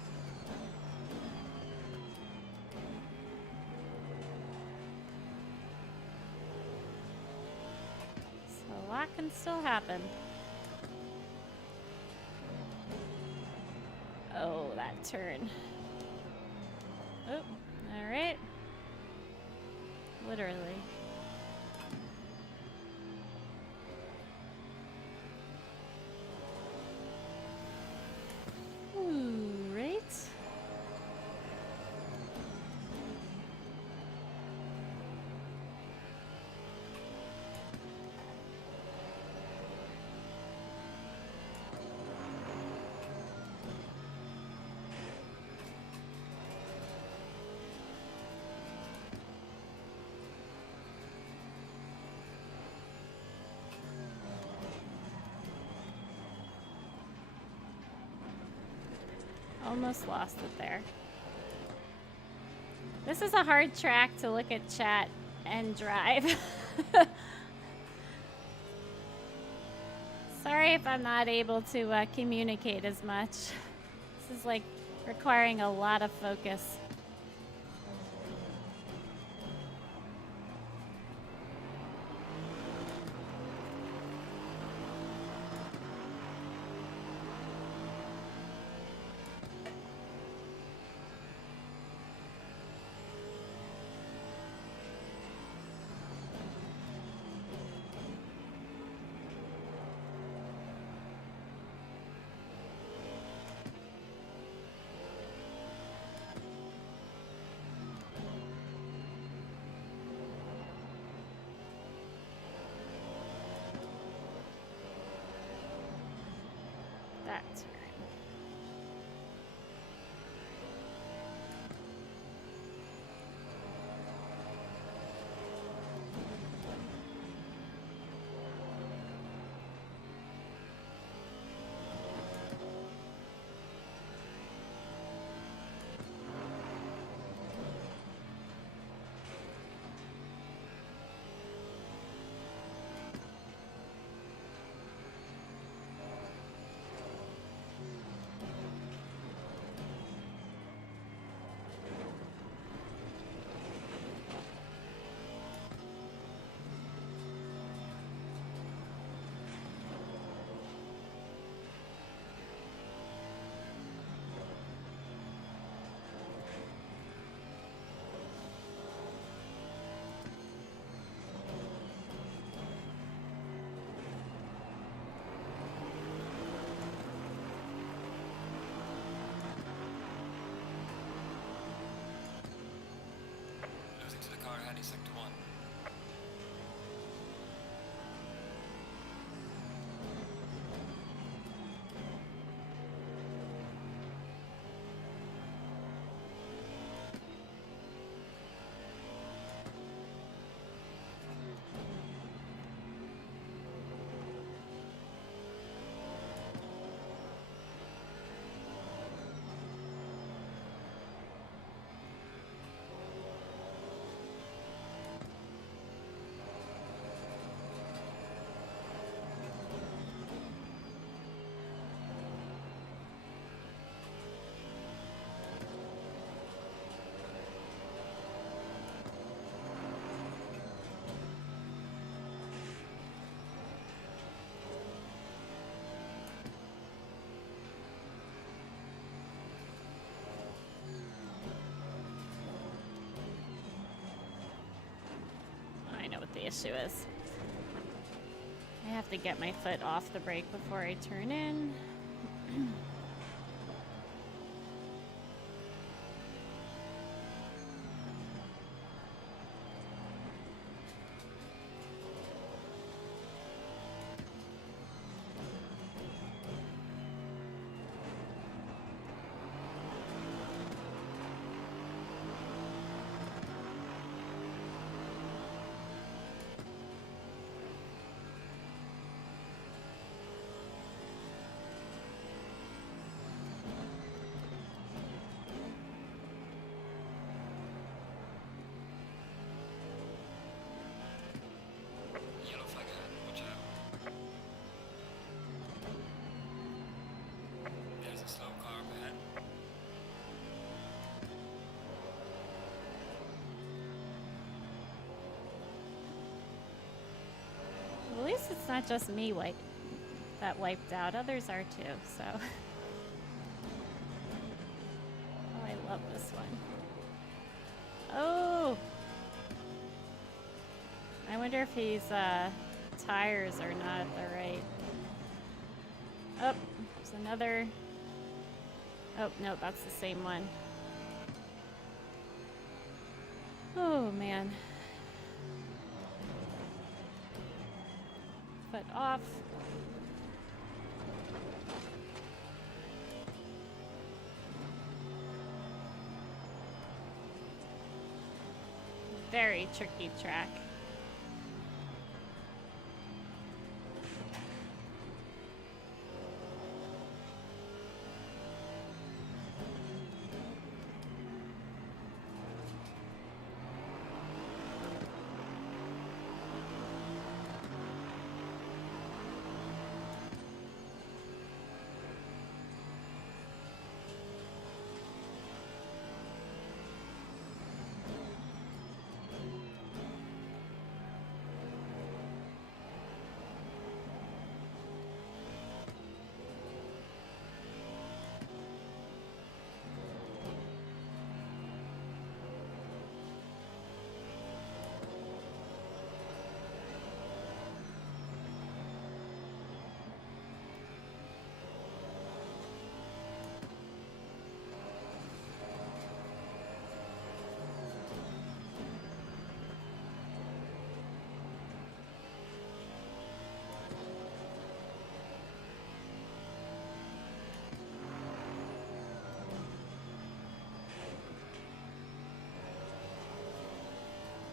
So a lot can still happen. Oh, that turn. Oh, all right. Literally. Ooh, right? Almost lost it there. This is a hard track to look at chat and drive. Sorry if I'm not able to communicate as much. This is like requiring a lot of focus. That turn. Losing to the car ahead, sector 1. issue is. I have to get my foot off the brake before I turn in. Yellow flag ahead. Watch out. There's a slow car up ahead. At least it's not just me that wiped out. Others are too, so. Oh, I love this one. Oh! I wonder if his tires are not at the right. Oh, there's another. Oh, no, that's the same one. Oh, man. Foot off. Very tricky track.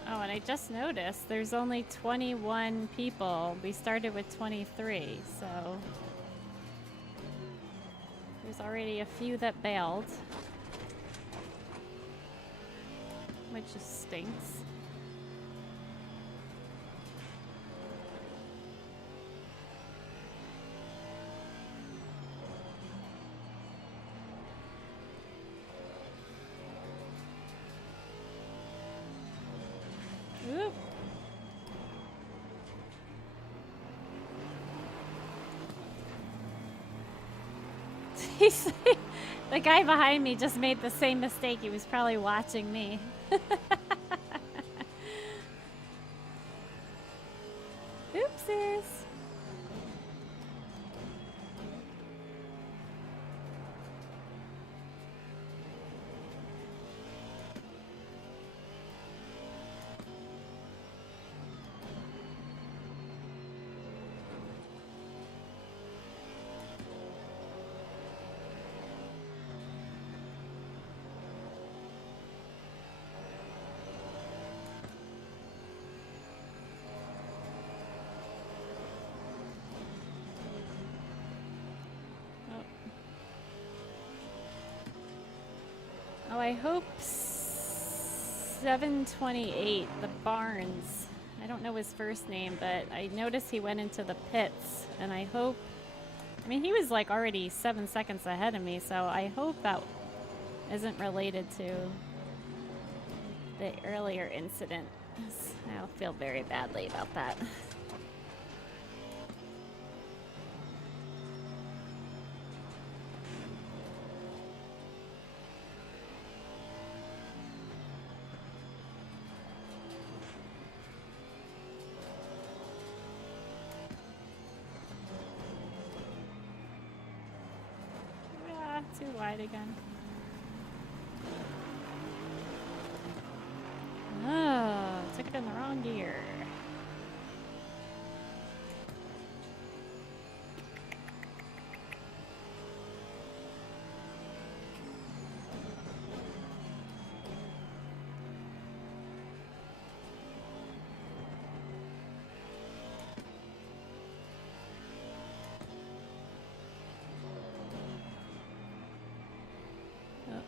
Oh, and I just noticed there's only 21 people. We started with 23, so there's already a few that bailed, which just stinks. Oop. The guy behind me just made the same mistake. He was probably watching me. Oopsies. Oh, I hope 728, the Barnes. I don't know his first name, but I noticed he went into the pits, and I hope. I mean, he was like already 7 seconds ahead of me, so I hope that isn't related to the earlier incident. I'll feel very badly about that. wide again. Oh, took it in the wrong gear.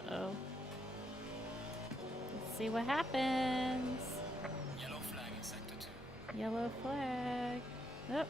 Uh-oh. Let's see what happens. Yellow flag in sector 2. Yellow flag. Oh.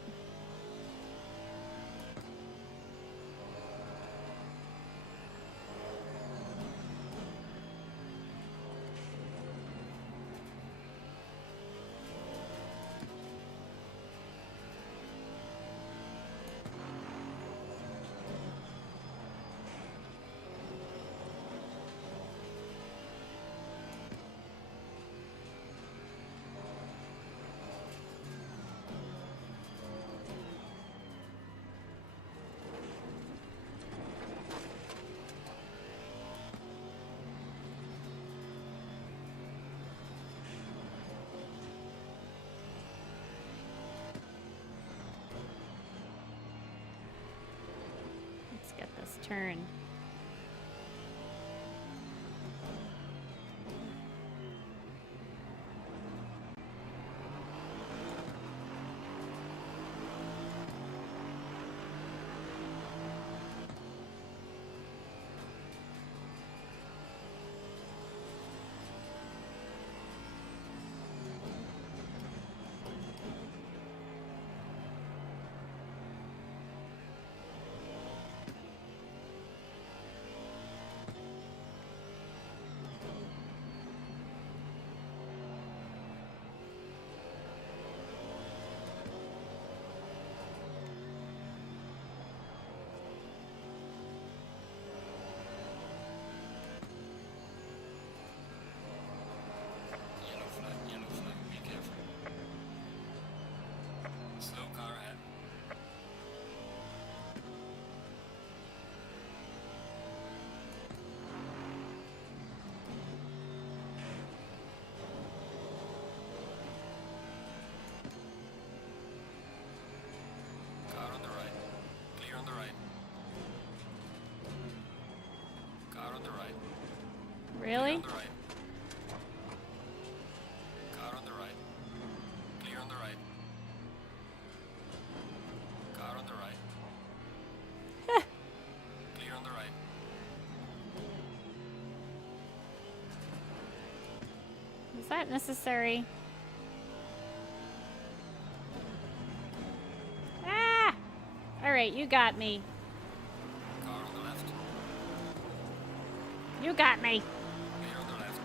Let's get this turn. Yellow flag, be careful. Slow car ahead. Car on the right. Clear on the right. Car on the right. Really? Clear on the right. Car on the right. Clear on the right. Car on the right. Clear on the right. Is that necessary? Ah! Alright, you got me. Car on the left. You got me. Clear on the left.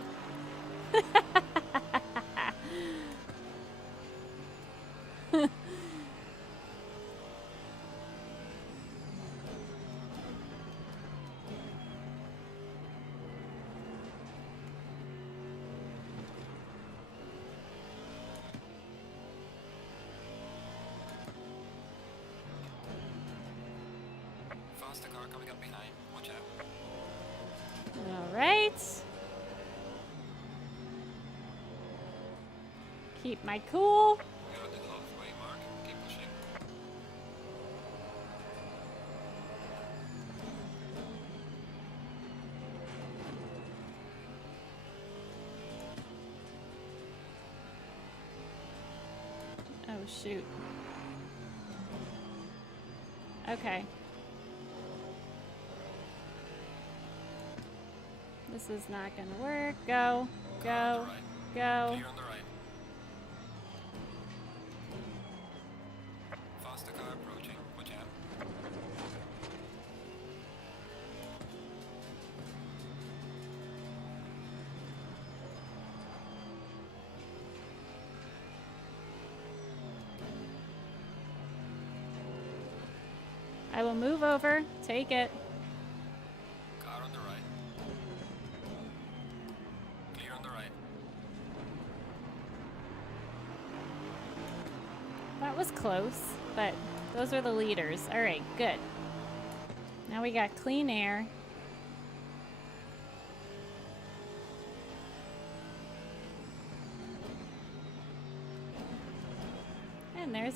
Faster car coming up behind. Watch out. Alright. Keep my cool. You're at the halfway mark. Keep pushing. Oh, shoot. Okay. This is not gonna work. Go. Car on Go. the right. Go. Clear on the right. Faster car approaching. Watch out. I will move over. Take it. Car on the right. Clear on the right. That was close, but those are the leaders. All right, good. Now we got clean air.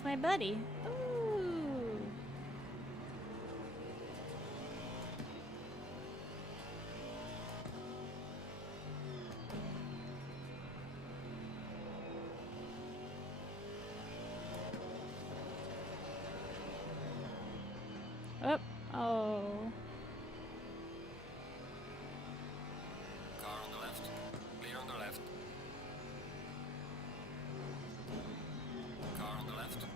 my buddy. Ooh. Oh. Oh. Car on the left. Clear on the left. Car on the left.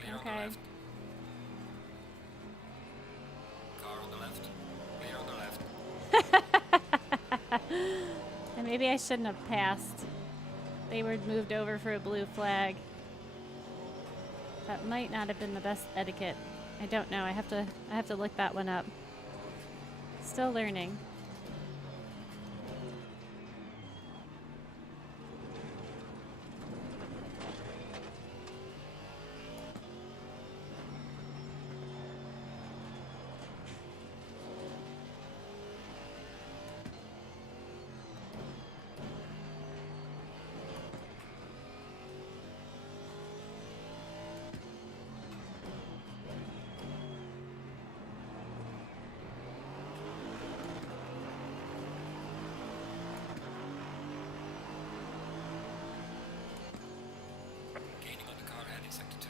Clear on the Okay. left. Car on the left. Clear on the left. And maybe I shouldn't have passed. They were moved over for a blue flag. That might not have been the best etiquette. I don't know. I have to look that one up. Still learning. Gaining on the car ahead in sector 2.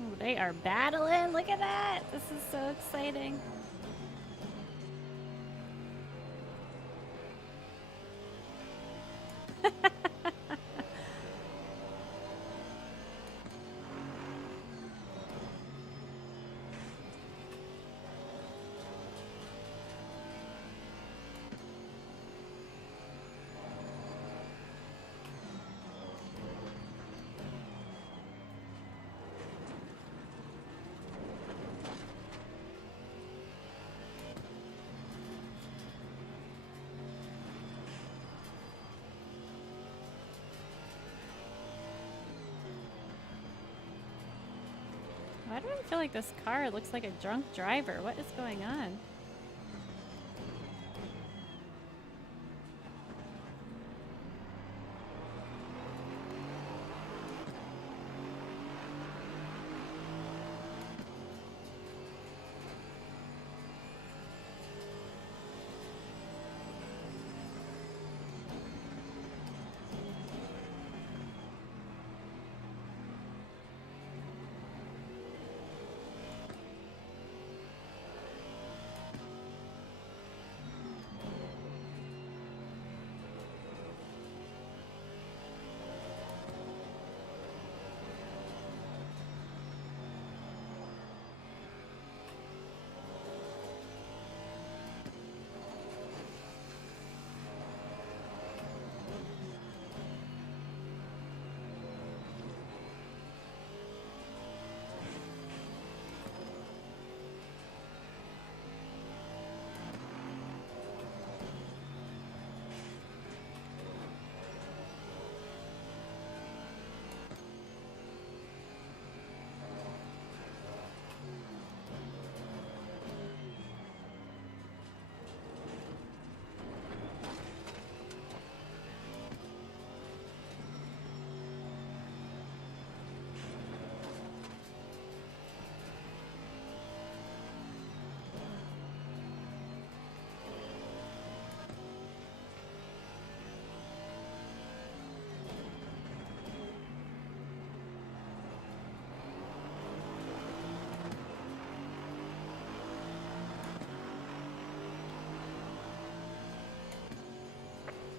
Oh, they are battling. Look at that. This is so exciting. Why do I feel like this car looks like a drunk driver? What is going on?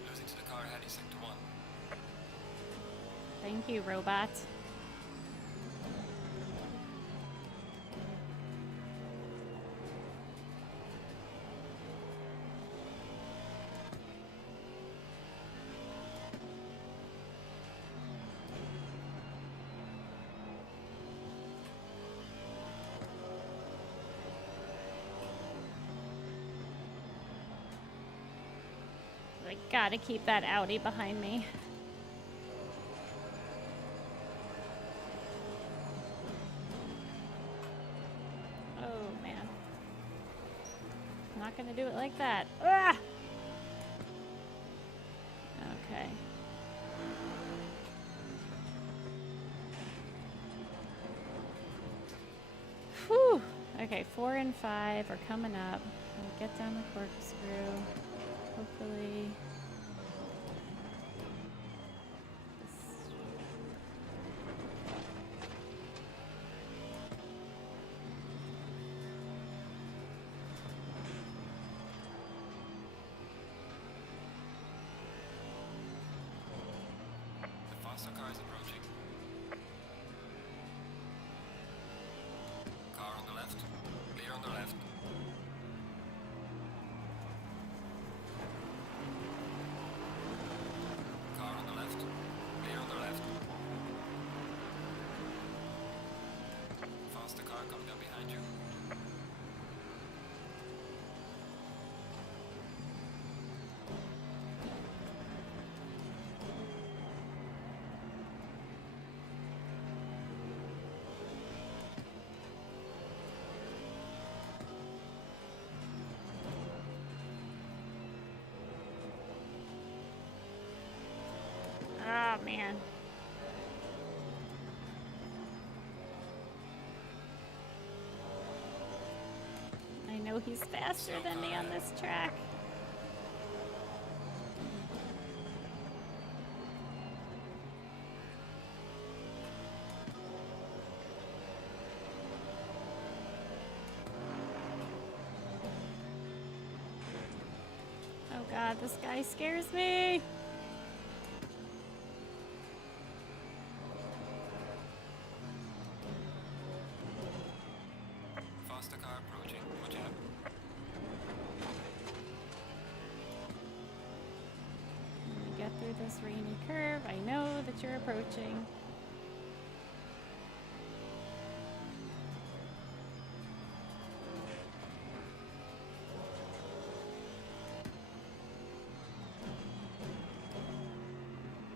Losing to the car ahead in sector 1. Thank you, robot. I gotta keep that Audi behind me. Oh, man. I'm not gonna do it like that. Ah! Okay. Whew. Okay, 4 and 5 are coming up. We'll get down the corkscrew. Hopefully. The faster car is approaching. Car on the left. Clear on the left. Car on the left. Clear on the left. Faster car coming up behind you. Ah, man. I know he's faster than me on this track. Oh god, this guy scares me. Faster car approaching. Watch out. Let me get through this rainy curve. I know that you're approaching.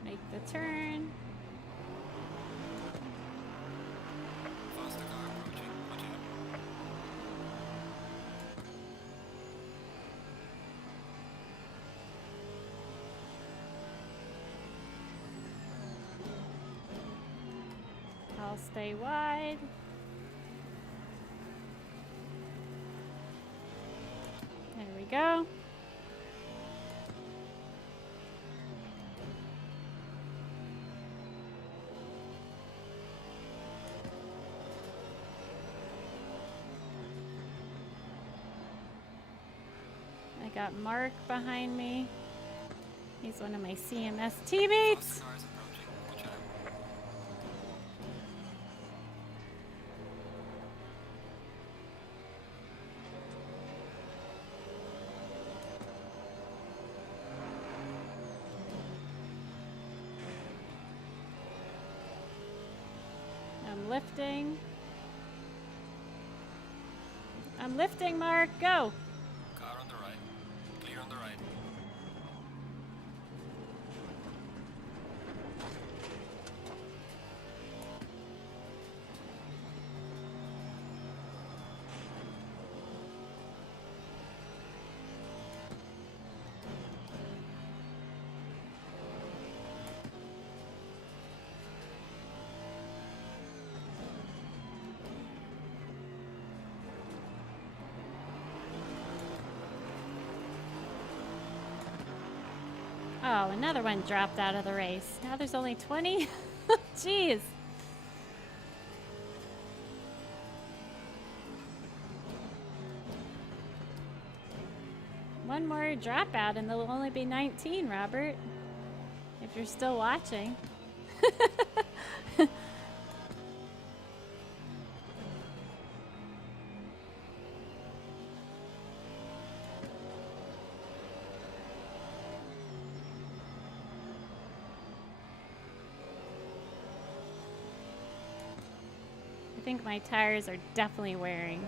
Make the turn. Faster car approaching. Watch out. I'll stay wide. There we go. I got Mark behind me. He's one of my CMS teammates. Faster car is approaching. Watch out. I'm lifting. I'm lifting, Mark. Go. Car on the right. Clear on the right. Oh, another one dropped out of the race. Now there's only 20? Jeez. One more dropout and there'll only be 19, Robert. If you're still watching. I think my tires are definitely wearing.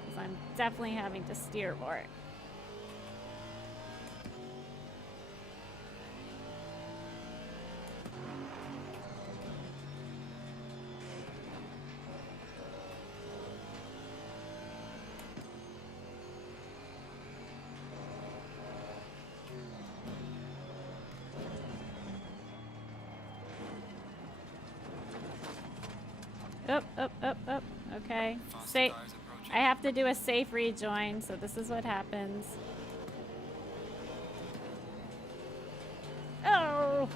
Because I'm definitely having to steer more. Up, up, up, up. Okay. Faster cars approaching. I have to do a safe rejoin, so this is what happens. Oh!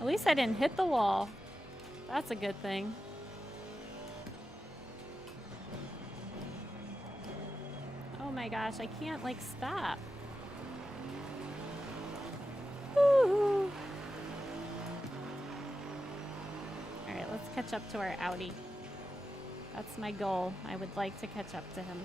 At least I didn't hit the wall. That's a good thing. Oh my gosh, I can't like stop. Woo-hoo. All right, let's catch up to our Audi. That's my goal. I would like to catch up to him.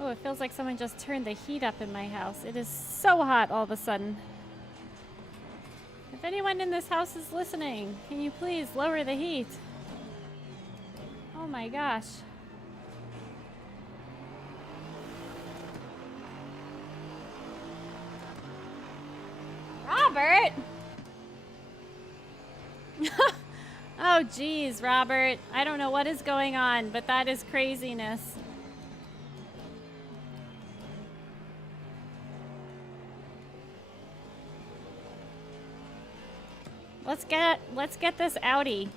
Oh, it feels like someone just turned the heat up in my house. It is so hot all of a sudden. If anyone in this house is listening, can you please lower the heat? Oh my gosh. Robert! Oh geez, Robert. I don't know what is going on, but that is craziness. Let's get this Audi.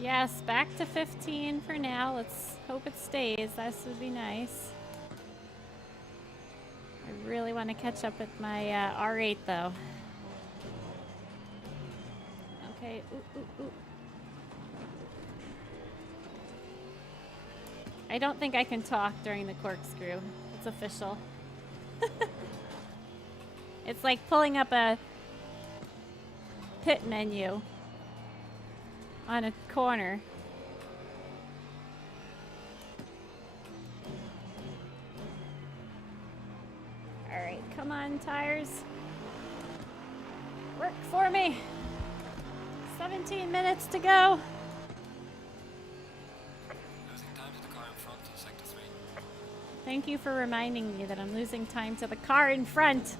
Yes, back to 15 for now. Let's hope it stays. This would be nice. I really want to catch up with my R8 though. Okay. Ooh, ooh, ooh. I don't think I can talk during the corkscrew. It's official. It's like pulling up a pit menu on a corner. All right, come on, tires. Work for me. 17 minutes to go. Losing time to the car in front in sector 3. Thank you for reminding me that I'm losing time to the car in front.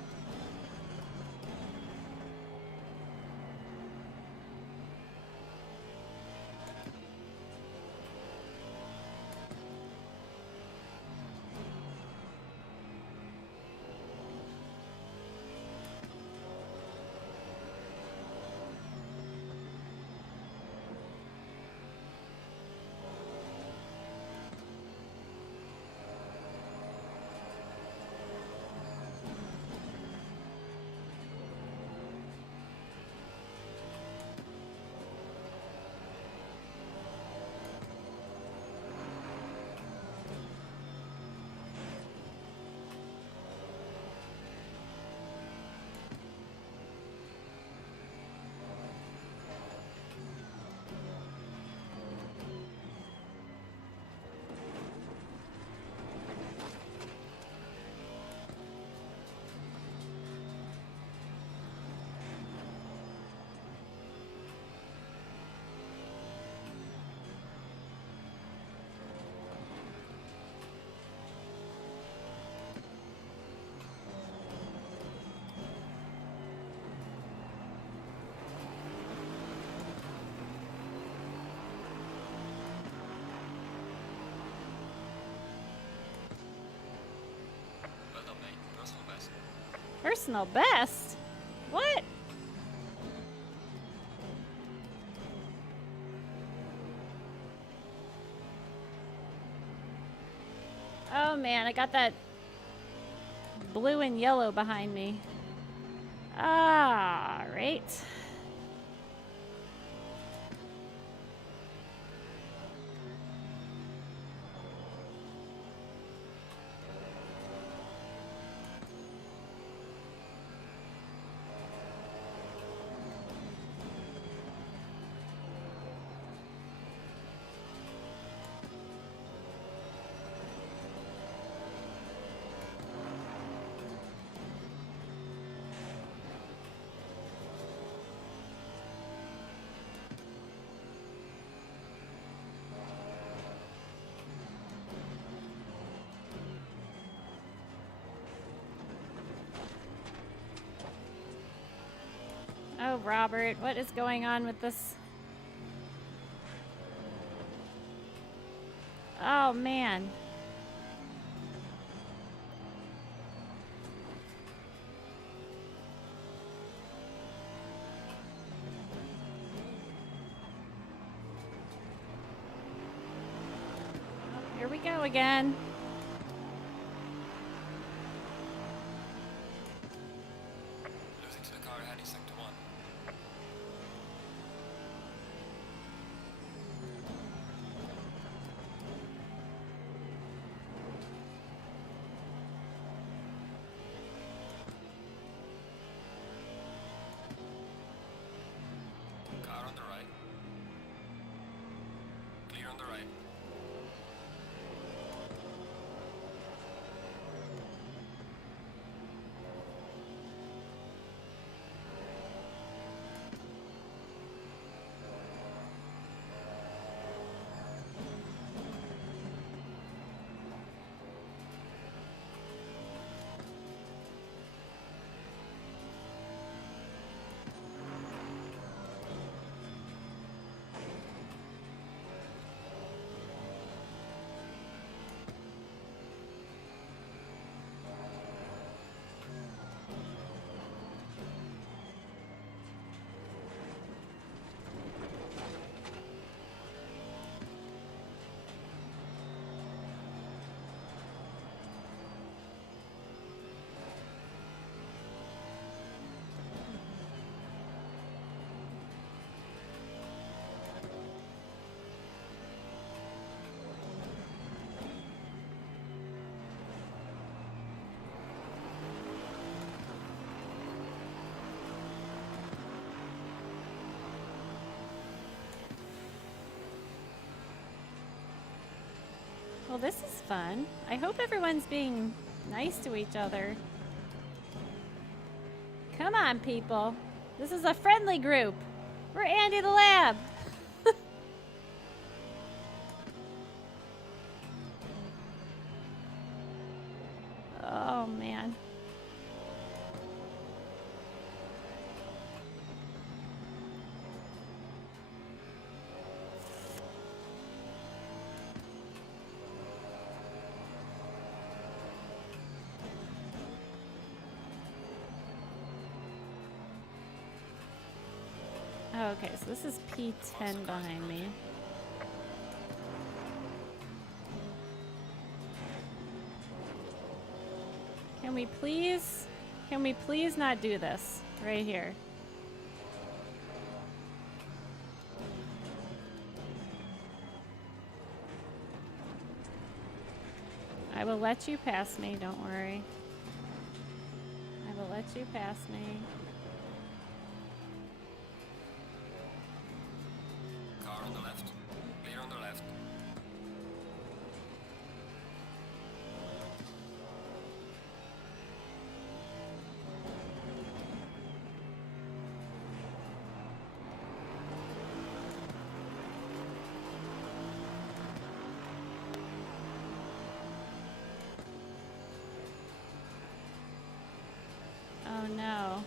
Personal best? What? Oh man, I got that blue and yellow behind me. Ah, right. Oh, Robert, what is going on with this? Oh, man. Here we go again. Losing to the car ahead, he's sector 1. Car on the right. Clear on the right. Well, this is fun. I hope everyone's being nice to each other. Come on, people. This is a friendly group. We're Andy the Lab. Oh, man. Oh, okay, so this is P10 behind me. Can we please not do this right here? I will let you pass me, don't worry. I will let you pass me. Car on the left. Clear on the left. Oh no.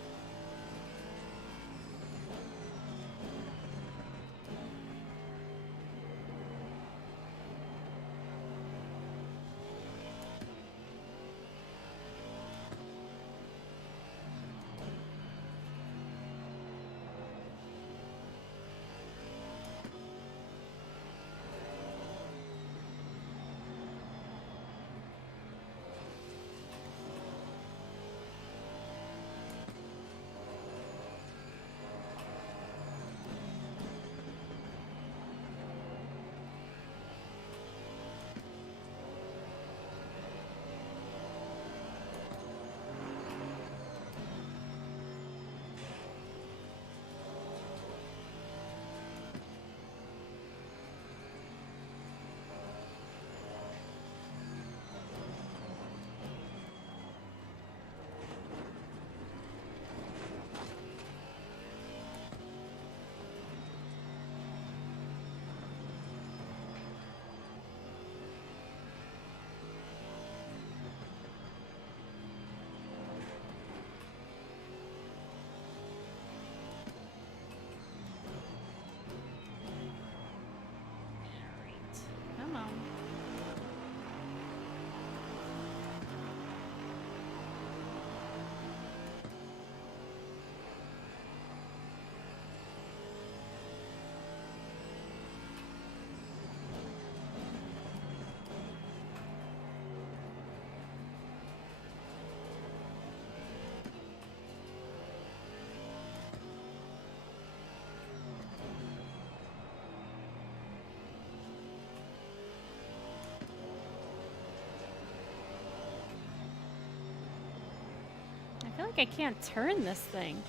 like I can't turn this thing.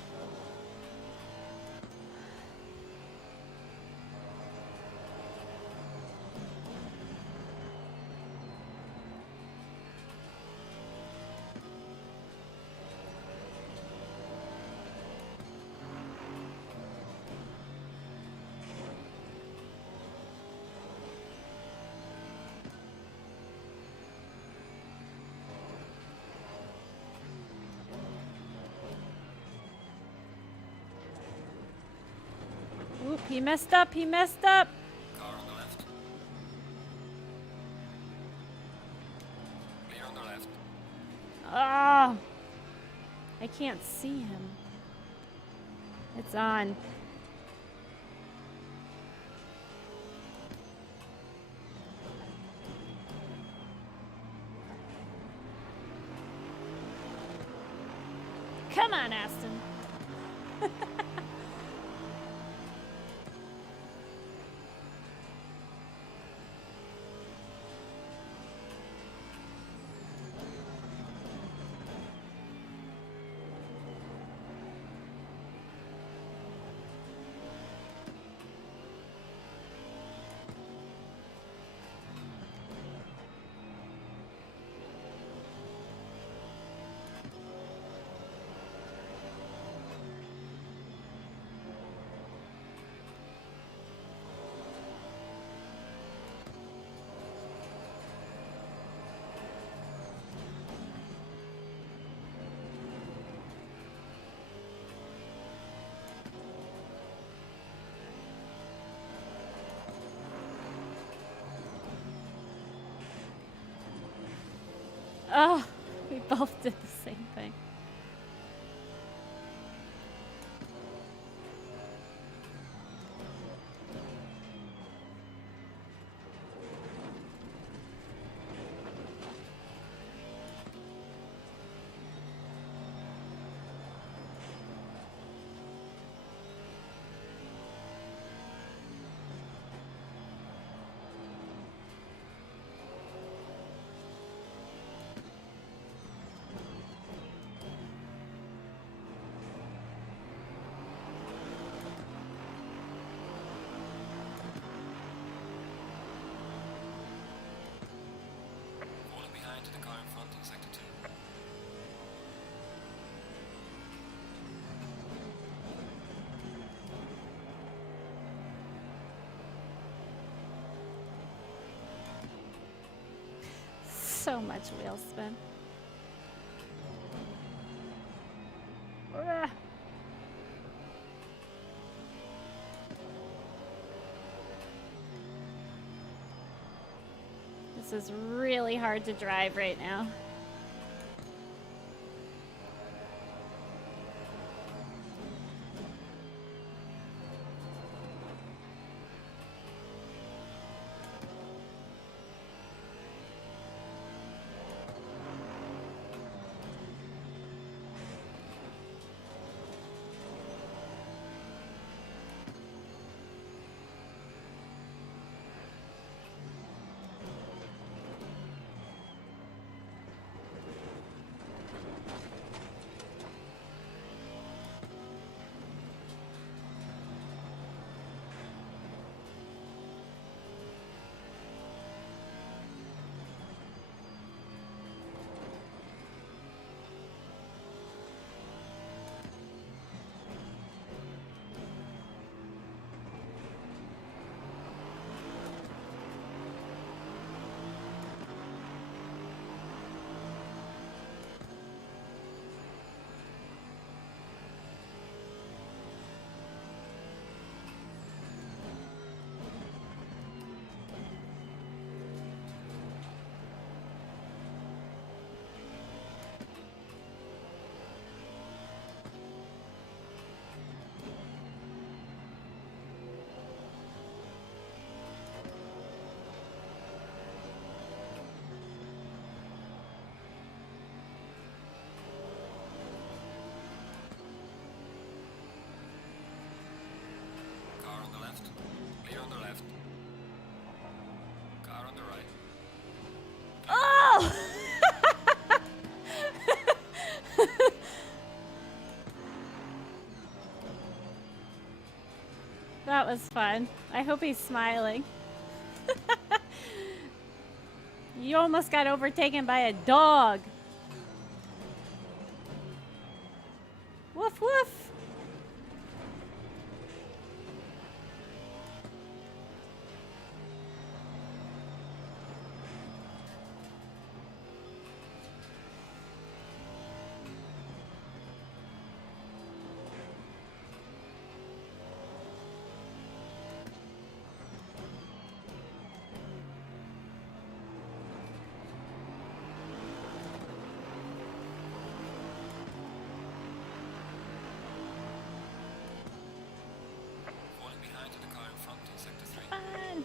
Oop, he messed up, he messed up. Car on the left. Clear on the left. Oh, I can't see him. It's on. Come on, Aston. Oh, we both did the same thing. Falling behind to the car in front in sector 2. So much wheel spin. Ah. This is really hard to drive right now. was fun. I hope he's smiling. You almost got overtaken by a dog. Woof woof. Falling behind to the car in front in sector 3. Fun.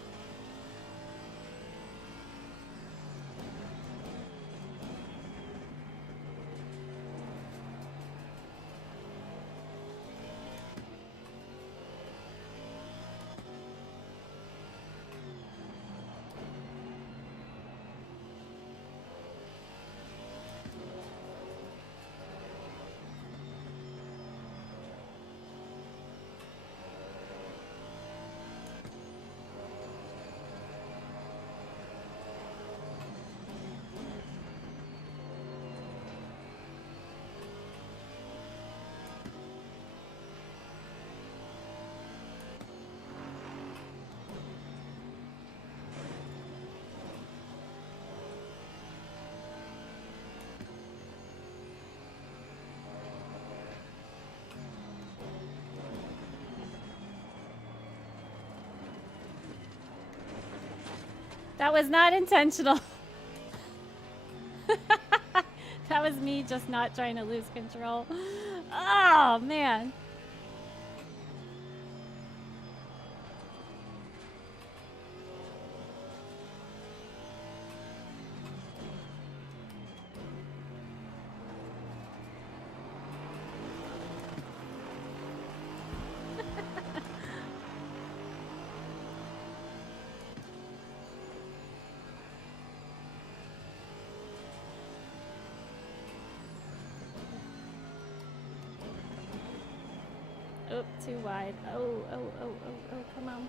That was not intentional. That was me just not trying to lose control. Oh, man. Oh, too wide. Oh, come on.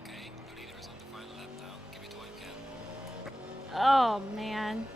Okay, the leader is on the final lap now. Give it all you can. Oh, man.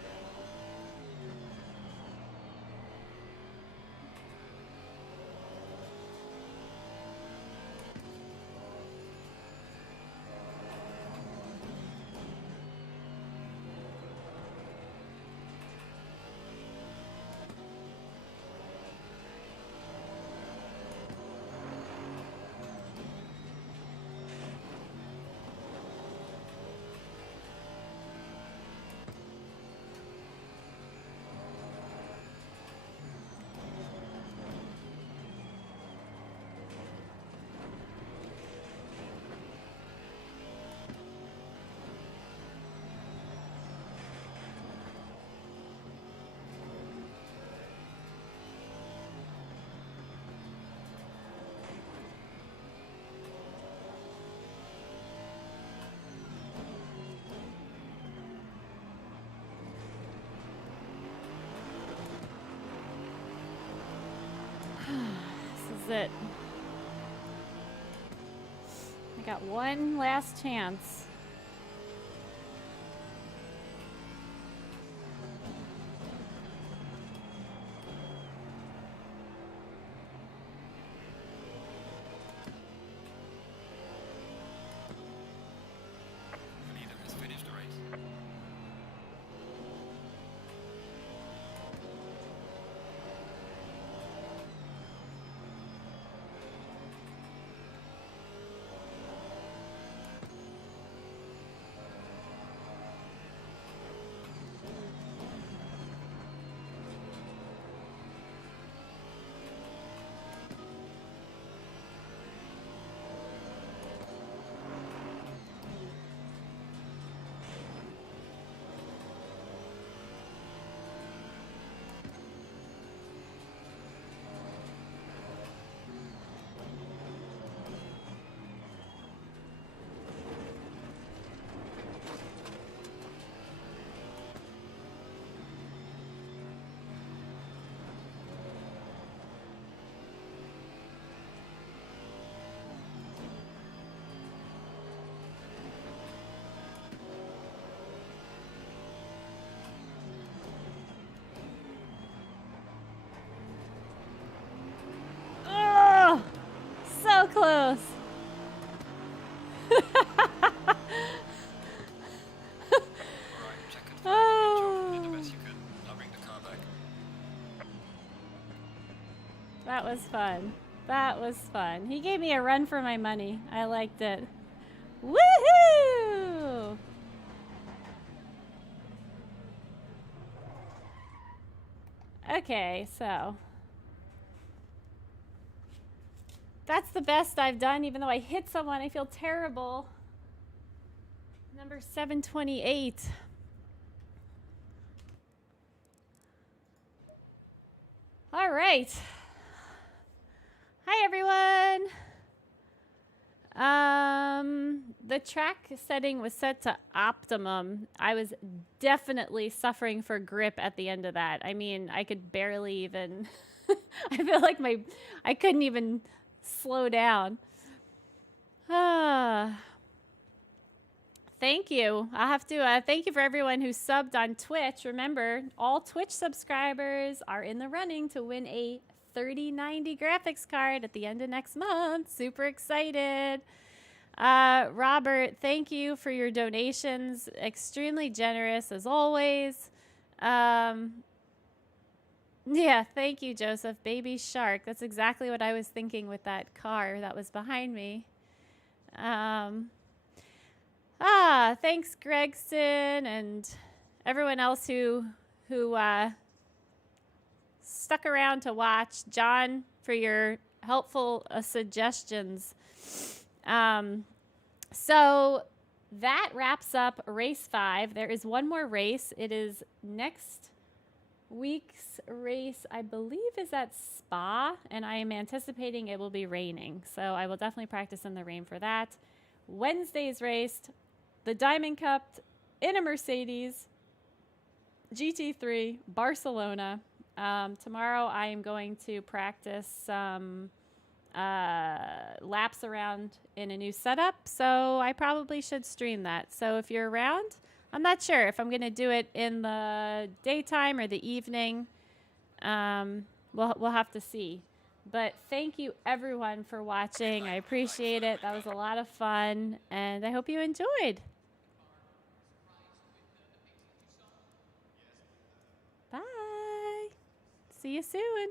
This is it. I got one last chance. The leader has finished the race. That was fun. That was fun. He gave me a run for my money. I liked it. Woohoo! Okay, so that's the best I've done, even though I hit someone. I feel terrible. Number 728. All right. Hi, everyone. The track setting was set to optimum. I was definitely suffering for grip at the end of that. I mean, I could barely even, I feel like I couldn't even slow down. Thank you. I'll have to thank you for everyone who subbed on Twitch. Remember, all Twitch subscribers are in the running to win a 3090 graphics card at the end of next month. Super excited. Robert, thank you for your donations. Extremely generous as always. Yeah, thank you, Joseph. Baby Shark. That's exactly what I was thinking with that car that was behind me. Thanks, Gregson, and everyone else who stuck around to watch. John, for your helpful suggestions. So that wraps up race 5. There is one more race. It is next week's race, I believe, is at Spa, and I am anticipating it will be raining. So I will definitely practice in the rain for that. Wednesday's race, the Diamond Cup in a Mercedes, GT3, Barcelona. Tomorrow I am going to practice some laps around in a new setup, so I probably should stream that. So if you're around, I'm not sure if I'm going to do it in the daytime or the evening. We'll have to see. But thank you everyone for watching. I appreciate it. That was a lot of fun, and I hope you enjoyed. Bye. See you soon.